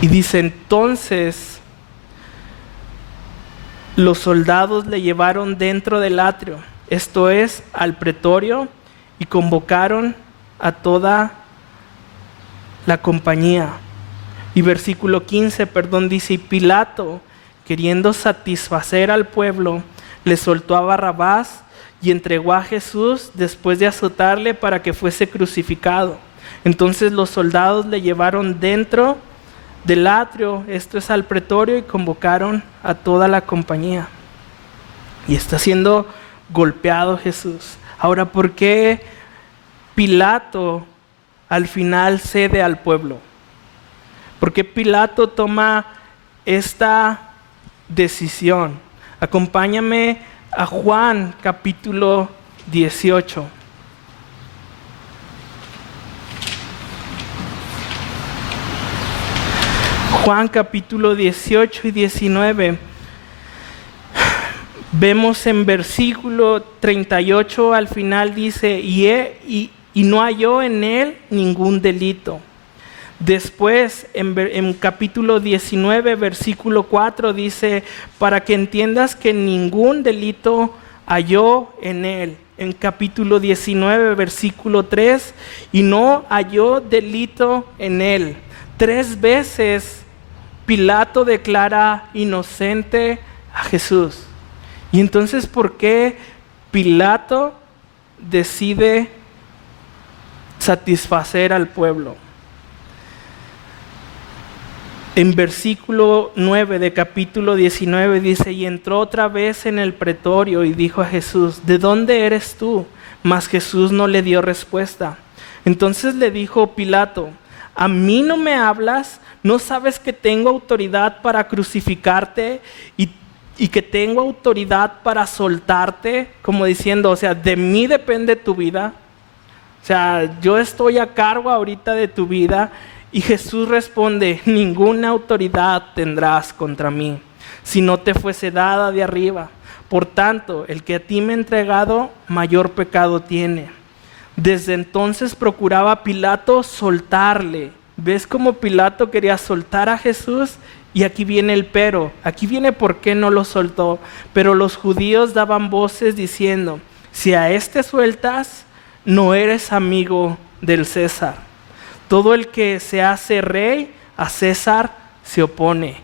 Y dice, entonces los soldados le llevaron dentro del atrio, esto es, al pretorio, y convocaron a toda la compañía. Y versículo 15, dice, y Pilato, queriendo satisfacer al pueblo, le soltó a Barrabás y entregó a Jesús después de azotarle para que fuese crucificado. Entonces los soldados le llevaron dentro del atrio, esto es al pretorio, y convocaron a toda la compañía. Y está siendo golpeado Jesús. Ahora, ¿por qué Pilato al final cede al pueblo? ¿Por qué Pilato toma esta decisión? Acompáñame a Juan capítulo 18. Juan capítulo 18 y 19. Vemos en versículo 38 al final dice, y no halló en él ningún delito. Después en capítulo 19 versículo 4 dice, para que entiendas que ningún delito halló en él. En capítulo 19 versículo 3, y no halló delito en él. 3 veces Pilato declara inocente a Jesús. Y entonces, ¿por qué Pilato decide satisfacer al pueblo? En versículo 9 de capítulo 19 dice, y entró otra vez en el pretorio y dijo a Jesús, ¿de dónde eres tú? Mas Jesús no le dio respuesta. Entonces le dijo Pilato, ¿a mí no me hablas? ¿No sabes que tengo autoridad para crucificarte y que tengo autoridad para soltarte? Como diciendo, o sea, de mí depende tu vida. O sea, yo estoy a cargo ahorita de tu vida. Y Jesús responde, ninguna autoridad tendrás contra mí, si no te fuese dada de arriba. Por tanto, el que a ti me ha entregado, mayor pecado tiene. Desde entonces procuraba Pilato soltarle. ¿Ves cómo Pilato quería soltar a Jesús? Y aquí viene el pero. Aquí viene por qué no lo soltó. Pero los judíos daban voces diciendo, si a este sueltas, no eres amigo del César. Todo el que se hace rey, a César se opone.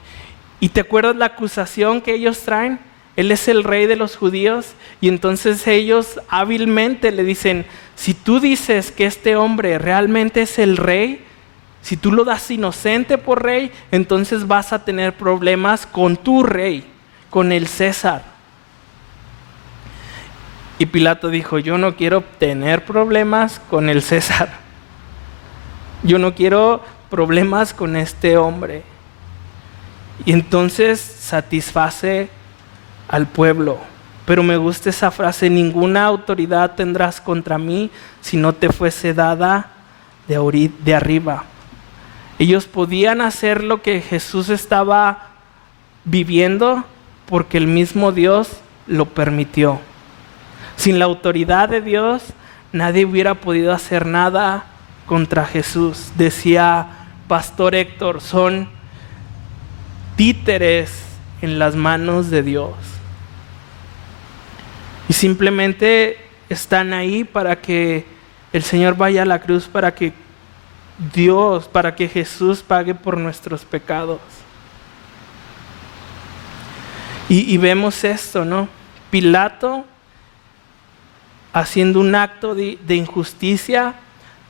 ¿Y te acuerdas la acusación que ellos traen? Él es el rey de los judíos. Y entonces ellos hábilmente le dicen, si tú dices que este hombre realmente es el rey, si tú lo das inocente por rey, entonces vas a tener problemas con tu rey, con el César. Y Pilato dijo, yo no quiero tener problemas con el César. Yo no quiero problemas con este hombre. Y entonces satisface al pueblo. Pero me gusta esa frase, ninguna autoridad tendrás contra mí si no te fuese dada de arriba. Ellos podían hacer lo que Jesús estaba viviendo porque el mismo Dios lo permitió. Sin la autoridad de Dios, nadie hubiera podido hacer nada contra Jesús. Decía Pastor Héctor, son títeres en las manos de Dios. Y simplemente están ahí para que el Señor vaya a la cruz, para que Jesús pague por nuestros pecados. Y vemos esto, ¿no? Pilato haciendo un acto de injusticia,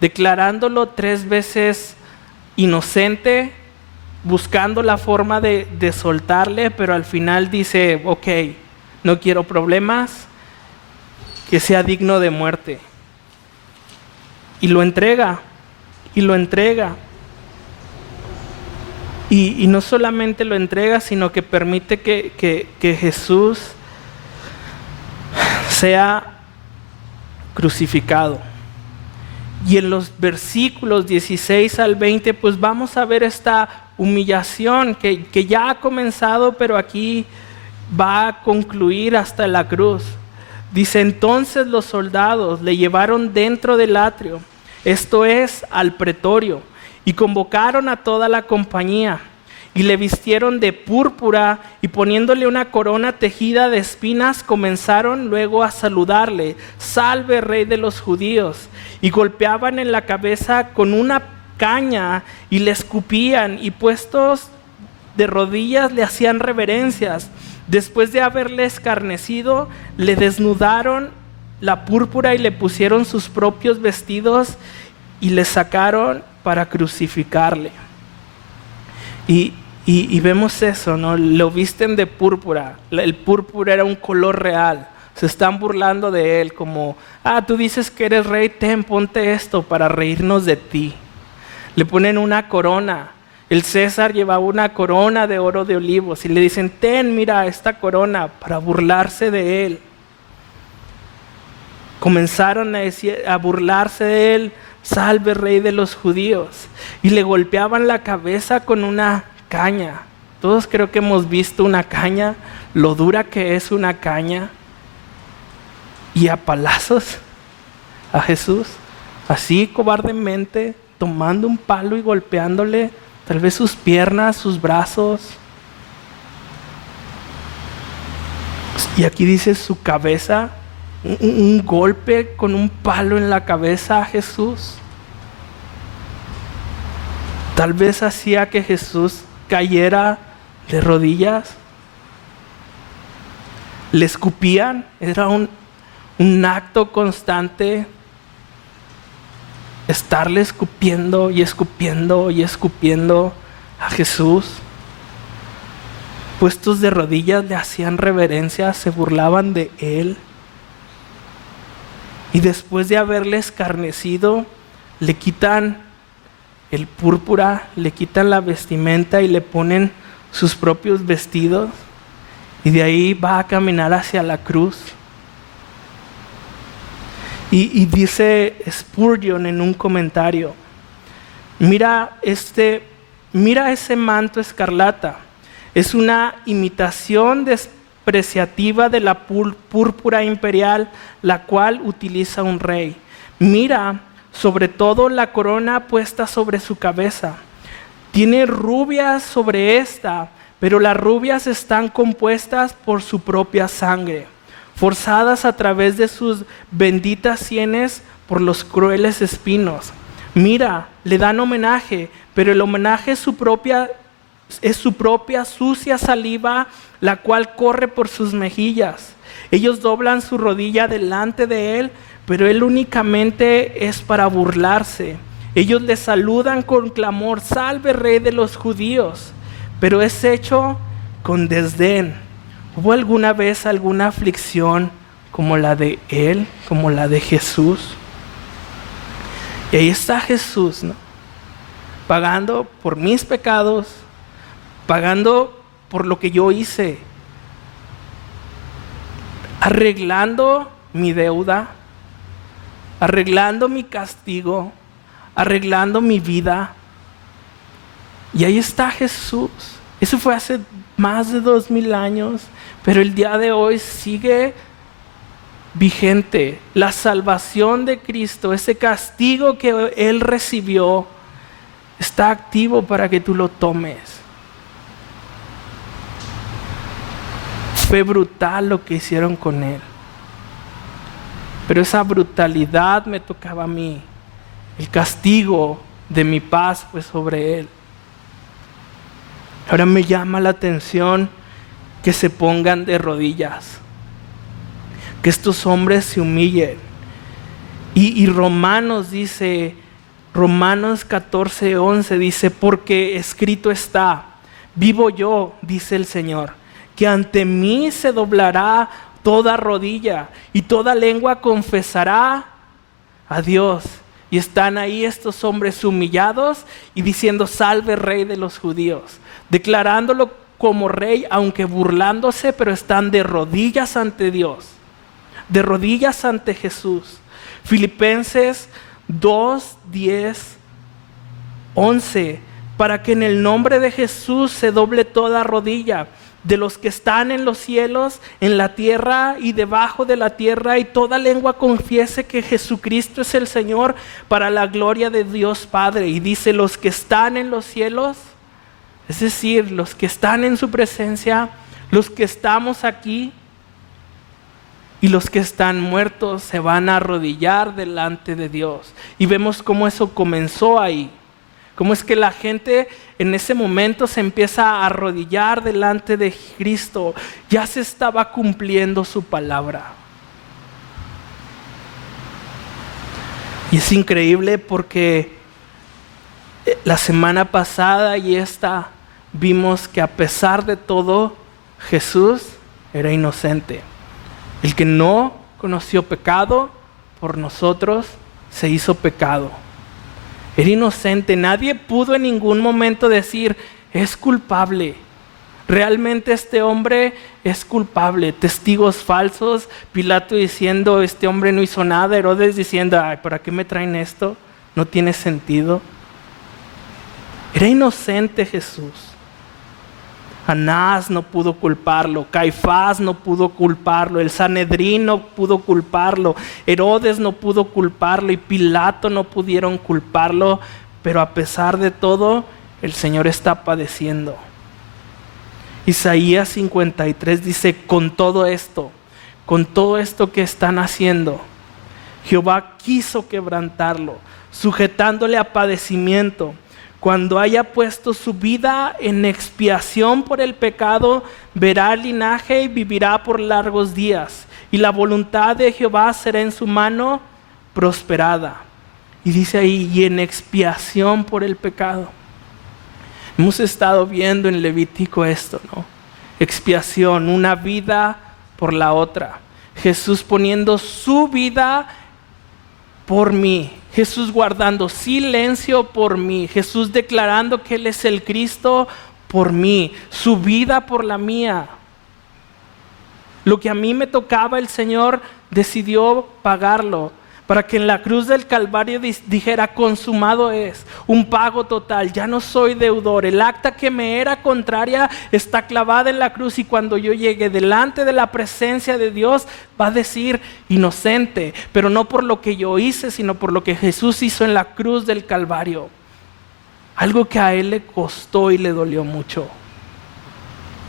declarándolo 3 veces inocente, buscando la forma de soltarle, pero al final dice, ok, no quiero problemas, que sea digno de muerte. Y lo entrega, y no solamente lo entrega, sino que permite que Jesús sea crucificado. Y en los versículos 16 al 20, pues vamos a ver esta humillación que ya ha comenzado, pero aquí va a concluir hasta la cruz. Dice, entonces los soldados le llevaron dentro del atrio, esto es, al pretorio, y convocaron a toda la compañía, y le vistieron de púrpura, y poniéndole una corona tejida de espinas, comenzaron luego a saludarle, salve rey de los judíos, y golpeaban en la cabeza con una caña, y le escupían, y puestos de rodillas le hacían reverencias. Después de haberle escarnecido, le desnudaron la púrpura y le pusieron sus propios vestidos y le sacaron para crucificarle. Y vemos eso, ¿no? Lo visten de púrpura. El púrpura era un color real. Se están burlando de él como, tú dices que eres rey, ponte esto para reírnos de ti. Le ponen una corona. El César llevaba una corona de oro de olivos y le dicen, mira esta corona, para burlarse de él. Comenzaron a burlarse de él, salve rey de los judíos. Y le golpeaban la cabeza con una caña. Todos creo que hemos visto una caña, lo dura que es una caña. Y a palazos a Jesús, así cobardemente, tomando un palo y golpeándole tal vez sus piernas, sus brazos. Y aquí dice su cabeza, un golpe con un palo en la cabeza a Jesús. Tal vez hacía que Jesús cayera de rodillas. Le escupían, era un acto constante estarle escupiendo y escupiendo y escupiendo a Jesús. Puestos de rodillas le hacían reverencia, se burlaban de él. Y después de haberle escarnecido, le quitan el púrpura, le quitan la vestimenta y le ponen sus propios vestidos. Y de ahí va a caminar hacia la cruz. Y dice Spurgeon en un comentario, mira ese manto escarlata, es una imitación despreciativa de la púrpura imperial, la cual utiliza un rey. Mira sobre todo la corona puesta sobre su cabeza. Tiene rubias sobre esta, pero las rubias están compuestas por su propia sangre, forzadas a través de sus benditas sienes por los crueles espinos. Mira, le dan homenaje, pero el homenaje es su propia sucia saliva, la cual corre por sus mejillas. Ellos doblan su rodilla delante de él, pero él únicamente es para burlarse. Ellos le saludan con clamor, salve rey de los judíos, pero es hecho con desdén. ¿Hubo alguna vez alguna aflicción como la de él, como la de Jesús? Y ahí está Jesús, ¿no? Pagando por mis pecados, pagando por lo que yo hice, arreglando mi deuda, arreglando mi castigo, arreglando mi vida. Y ahí está Jesús. Eso fue hace más de 2000 años, pero el día de hoy sigue vigente. La salvación de Cristo, ese castigo que Él recibió, está activo para que tú lo tomes. Fue brutal lo que hicieron con Él, pero esa brutalidad me tocaba a mí. El castigo de mi paz fue sobre Él. Ahora me llama la atención que se pongan de rodillas, que estos hombres se humillen. Y Romanos 14:11 dice, porque escrito está, vivo yo, dice el Señor, que ante mí se doblará toda rodilla y toda lengua confesará a Dios. Y están ahí estos hombres humillados y diciendo, salve rey de los judíos, declarándolo como rey, aunque burlándose, pero están de rodillas ante Dios, de rodillas ante Jesús. Filipenses 2:10-11, para que en el nombre de Jesús se doble toda rodilla, de los que están en los cielos, en la tierra y debajo de la tierra, y toda lengua confiese que Jesucristo es el Señor, para la gloria de Dios Padre. Y dice, los que están en los cielos, es decir, los que están en su presencia, los que estamos aquí y los que están muertos se van a arrodillar delante de Dios. Y vemos cómo eso comenzó ahí. Cómo es que la gente en ese momento se empieza a arrodillar delante de Cristo. Ya se estaba cumpliendo su palabra. Y es increíble porque la semana pasada y esta vimos que a pesar de todo, Jesús era inocente. El que no conoció pecado por nosotros se hizo pecado. Era inocente. Nadie pudo en ningún momento decir, es culpable. Realmente este hombre es culpable. Testigos falsos, Pilato diciendo, este hombre no hizo nada. Herodes diciendo, ay, ¿para qué me traen esto? No tiene sentido. Era inocente Jesús. Anás no pudo culparlo, Caifás no pudo culparlo, el Sanedrín no pudo culparlo, Herodes no pudo culparlo y Pilato no pudieron culparlo, pero a pesar de todo, el Señor está padeciendo. Isaías 53 dice, con todo esto que están haciendo, Jehová quiso quebrantarlo, sujetándole a padecimiento. Cuando haya puesto su vida en expiación por el pecado, verá el linaje y vivirá por largos días. Y la voluntad de Jehová será en su mano prosperada. Y dice ahí, y en expiación por el pecado. Hemos estado viendo en Levítico esto, ¿no? Expiación, una vida por la otra. Jesús poniendo su vida por mí. Jesús guardando silencio por mí. Jesús declarando que Él es el Cristo por mí. Su vida por la mía. Lo que a mí me tocaba, el Señor decidió pagarlo. Para que en la cruz del Calvario dijera, consumado es, un pago total, ya no soy deudor. El acta que me era contraria está clavada en la cruz y cuando yo llegue delante de la presencia de Dios va a decir inocente, pero no por lo que yo hice, sino por lo que Jesús hizo en la cruz del Calvario. Algo que a Él le costó y le dolió mucho.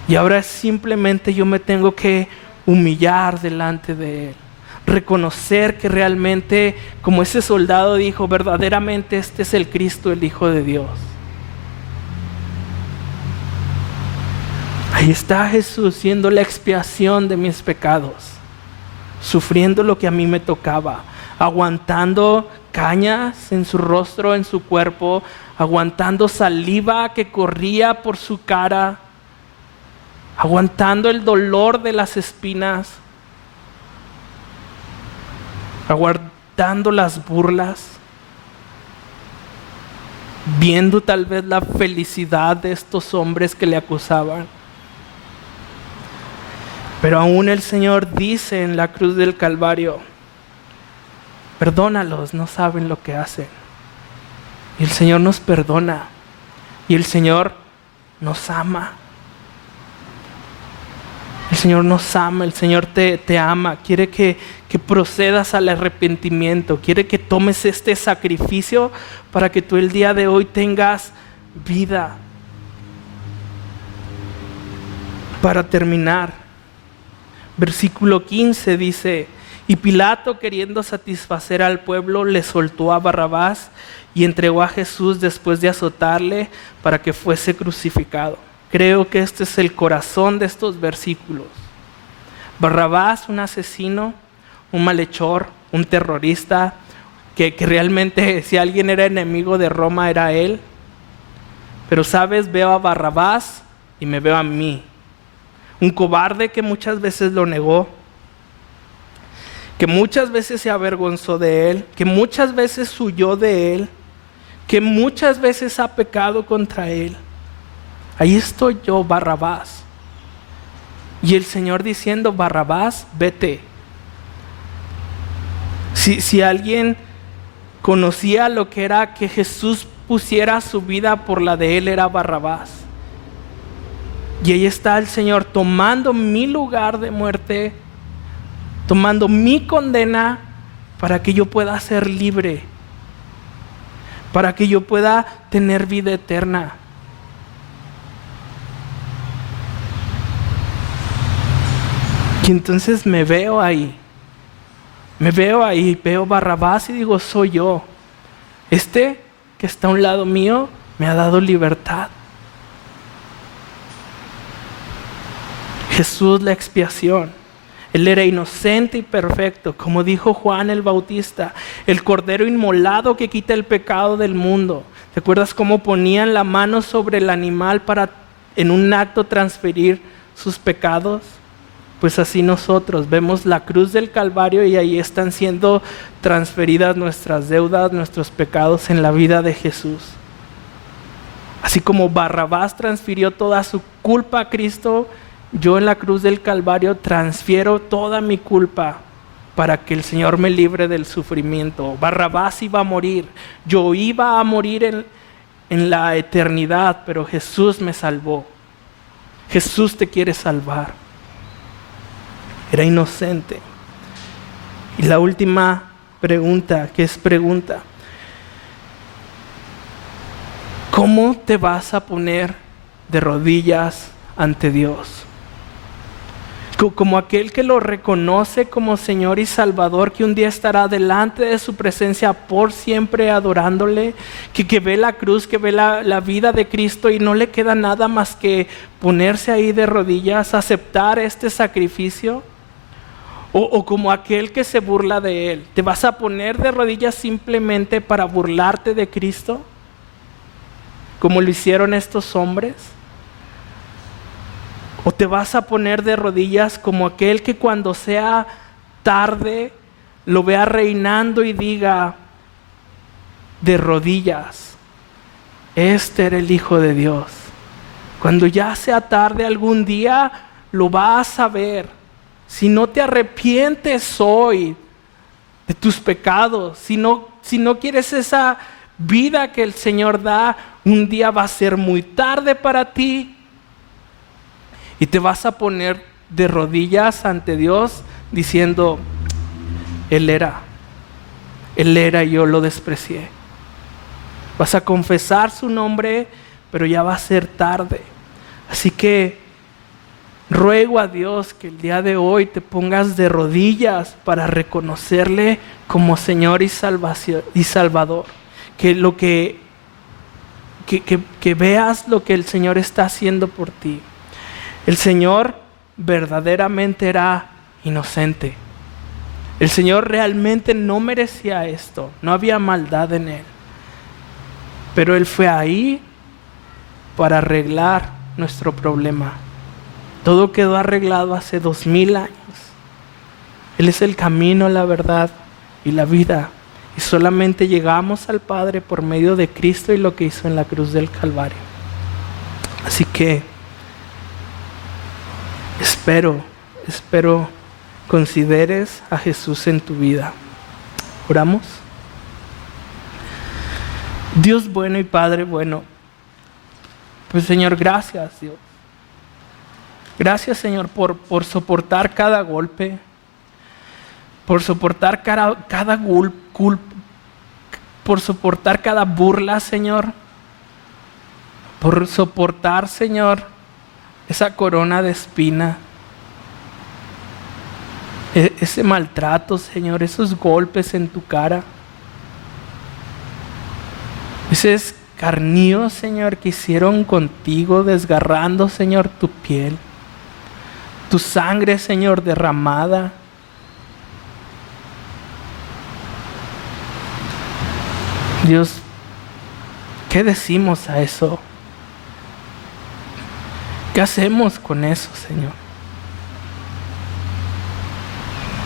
Y ahora simplemente yo me tengo que humillar delante de Él. Reconocer que realmente, como ese soldado dijo, verdaderamente este es el Cristo, el Hijo de Dios. Ahí está Jesús siendo la expiación de mis pecados, sufriendo lo que a mí me tocaba, aguantando cañas en su rostro, en su cuerpo, aguantando saliva que corría por su cara, aguantando el dolor de las espinas, aguantando las burlas, viendo tal vez la felicidad de estos hombres que le acusaban. Pero aún el Señor dice en la cruz del Calvario, perdónalos, no saben lo que hacen. Y el Señor nos perdona. Y el Señor nos ama. El Señor nos ama, el Señor te ama, quiere que procedas al arrepentimiento, quiere que tomes este sacrificio para que tú el día de hoy tengas vida. Para terminar, versículo 15 dice, y Pilato, queriendo satisfacer al pueblo, le soltó a Barrabás y entregó a Jesús después de azotarle para que fuese crucificado. Creo que este es el corazón de estos versículos. Barrabás, un asesino, un malhechor, un terrorista, que realmente si alguien era enemigo de Roma era él. Pero sabes, veo a Barrabás y me veo a mí. Un cobarde que muchas veces lo negó, que muchas veces se avergonzó de él, que muchas veces huyó de él, que muchas veces ha pecado contra él. Ahí estoy yo, Barrabás. Y el Señor diciendo, Barrabás, vete. Si alguien conocía lo que era que Jesús pusiera su vida por la de él, era Barrabás. Y ahí está el Señor tomando mi lugar de muerte, tomando mi condena para que yo pueda ser libre, para que yo pueda tener vida eterna. Y entonces me veo ahí, veo Barrabás y digo, soy yo. Este que está a un lado mío me ha dado libertad. Jesús la expiación. Él era inocente y perfecto, como dijo Juan el Bautista, el cordero inmolado que quita el pecado del mundo. ¿Te acuerdas cómo ponían la mano sobre el animal para en un acto transferir sus pecados? Pues así nosotros vemos la cruz del Calvario y ahí están siendo transferidas nuestras deudas, nuestros pecados en la vida de Jesús. Así como Barrabás transfirió toda su culpa a Cristo, yo en la cruz del Calvario transfiero toda mi culpa para que el Señor me libre del sufrimiento. Barrabás iba a morir, yo iba a morir en la eternidad, pero Jesús me salvó. Jesús te quiere salvar. Era inocente. Y la última pregunta, que es pregunta: ¿cómo te vas a poner de rodillas ante Dios? Como aquel que lo reconoce como Señor y Salvador, que un día estará delante de su presencia por siempre adorándole, que ve la cruz, que ve la vida de Cristo y no le queda nada más que ponerse ahí de rodillas, aceptar este sacrificio. O como aquel que se burla de Él, ¿te vas a poner de rodillas simplemente para burlarte de Cristo? Como lo hicieron estos hombres. ¿O te vas a poner de rodillas como aquel que cuando sea tarde lo vea reinando y diga de rodillas: este era el Hijo de Dios? Cuando ya sea tarde algún día lo vas a ver. Si no te arrepientes hoy de tus pecados, si no quieres esa vida que el Señor da, un día va a ser muy tarde para ti. Y te vas a poner de rodillas ante Dios diciendo: Él era y yo lo desprecié. Vas a confesar su nombre, pero ya va a ser tarde. Así que ruego a Dios que el día de hoy te pongas de rodillas para reconocerle como Señor y Salvador. Que veas lo que el Señor está haciendo por ti. El Señor verdaderamente era inocente. El Señor realmente no merecía esto. No había maldad en Él. Pero Él fue ahí para arreglar nuestro problema. Todo quedó arreglado hace 2000 años. Él es el camino, la verdad y la vida. Y solamente llegamos al Padre por medio de Cristo y lo que hizo en la cruz del Calvario. Así que espero consideres a Jesús en tu vida. ¿Oramos? Dios bueno y Padre bueno, pues Señor, gracias Dios. Gracias Señor por soportar cada golpe, por soportar cada por soportar cada burla, Señor, por soportar, Señor, esa corona de espina, ese maltrato, Señor, esos golpes en tu cara, ese escarnio, Señor, que hicieron contigo, desgarrando, Señor, tu piel, tu sangre, Señor, derramada. Dios, ¿qué decimos a eso? ¿Qué hacemos con eso, Señor?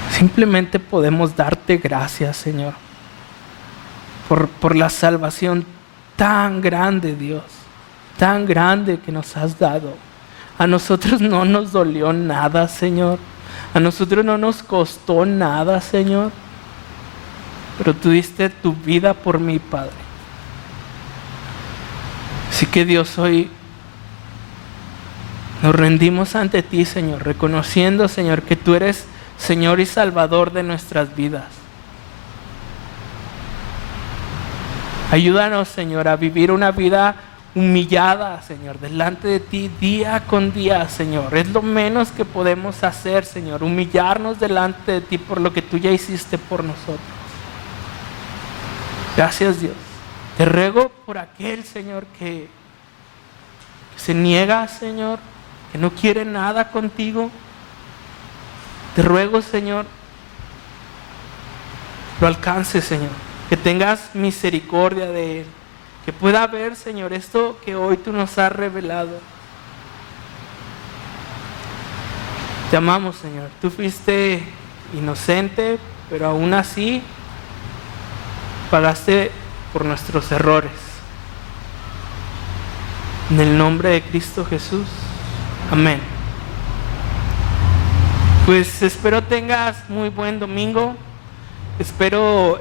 Simplemente podemos darte gracias, Señor, por la salvación tan grande, Dios, tan grande que nos has dado. A nosotros no nos dolió nada, Señor. A nosotros no nos costó nada, Señor. Pero tú diste tu vida por mí, Padre. Así que Dios, hoy nos rendimos ante ti, Señor, reconociendo, Señor, que tú eres Señor y Salvador de nuestras vidas. Ayúdanos, Señor, a vivir una vida humillada, Señor, delante de ti día con día, Señor. Es lo menos que podemos hacer, Señor, humillarnos delante de ti por lo que tú ya hiciste por nosotros. Gracias, Dios. Te ruego por aquel, Señor, que se niega, Señor, que no quiere nada contigo. Te ruego, Señor, lo alcances, Señor, que tengas misericordia de él, que pueda ver, Señor, esto que hoy tú nos has revelado. Te amamos, Señor. Tú fuiste inocente, pero aún así pagaste por nuestros errores. En el nombre de Cristo Jesús. Amén. Pues espero tengas muy buen domingo. Espero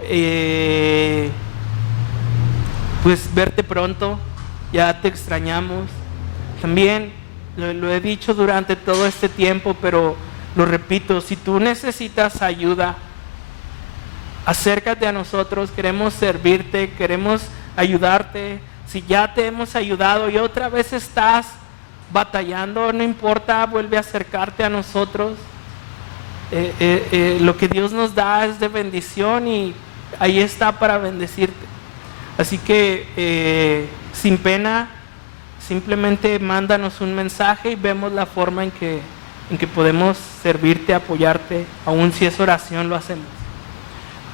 pues verte pronto. Ya te extrañamos. También lo he dicho durante todo este tiempo, pero lo repito, si tú necesitas ayuda, acércate a nosotros, queremos servirte, queremos ayudarte. Si ya te hemos ayudado y otra vez estás batallando, no importa, vuelve a acercarte a nosotros. Lo que Dios nos da es de bendición y ahí está para bendecirte. Así que sin pena, simplemente mándanos un mensaje y vemos la forma en que podemos servirte, apoyarte. Aún si es oración, lo hacemos.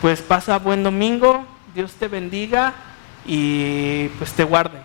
Pues pasa buen domingo, Dios te bendiga y pues te guarde.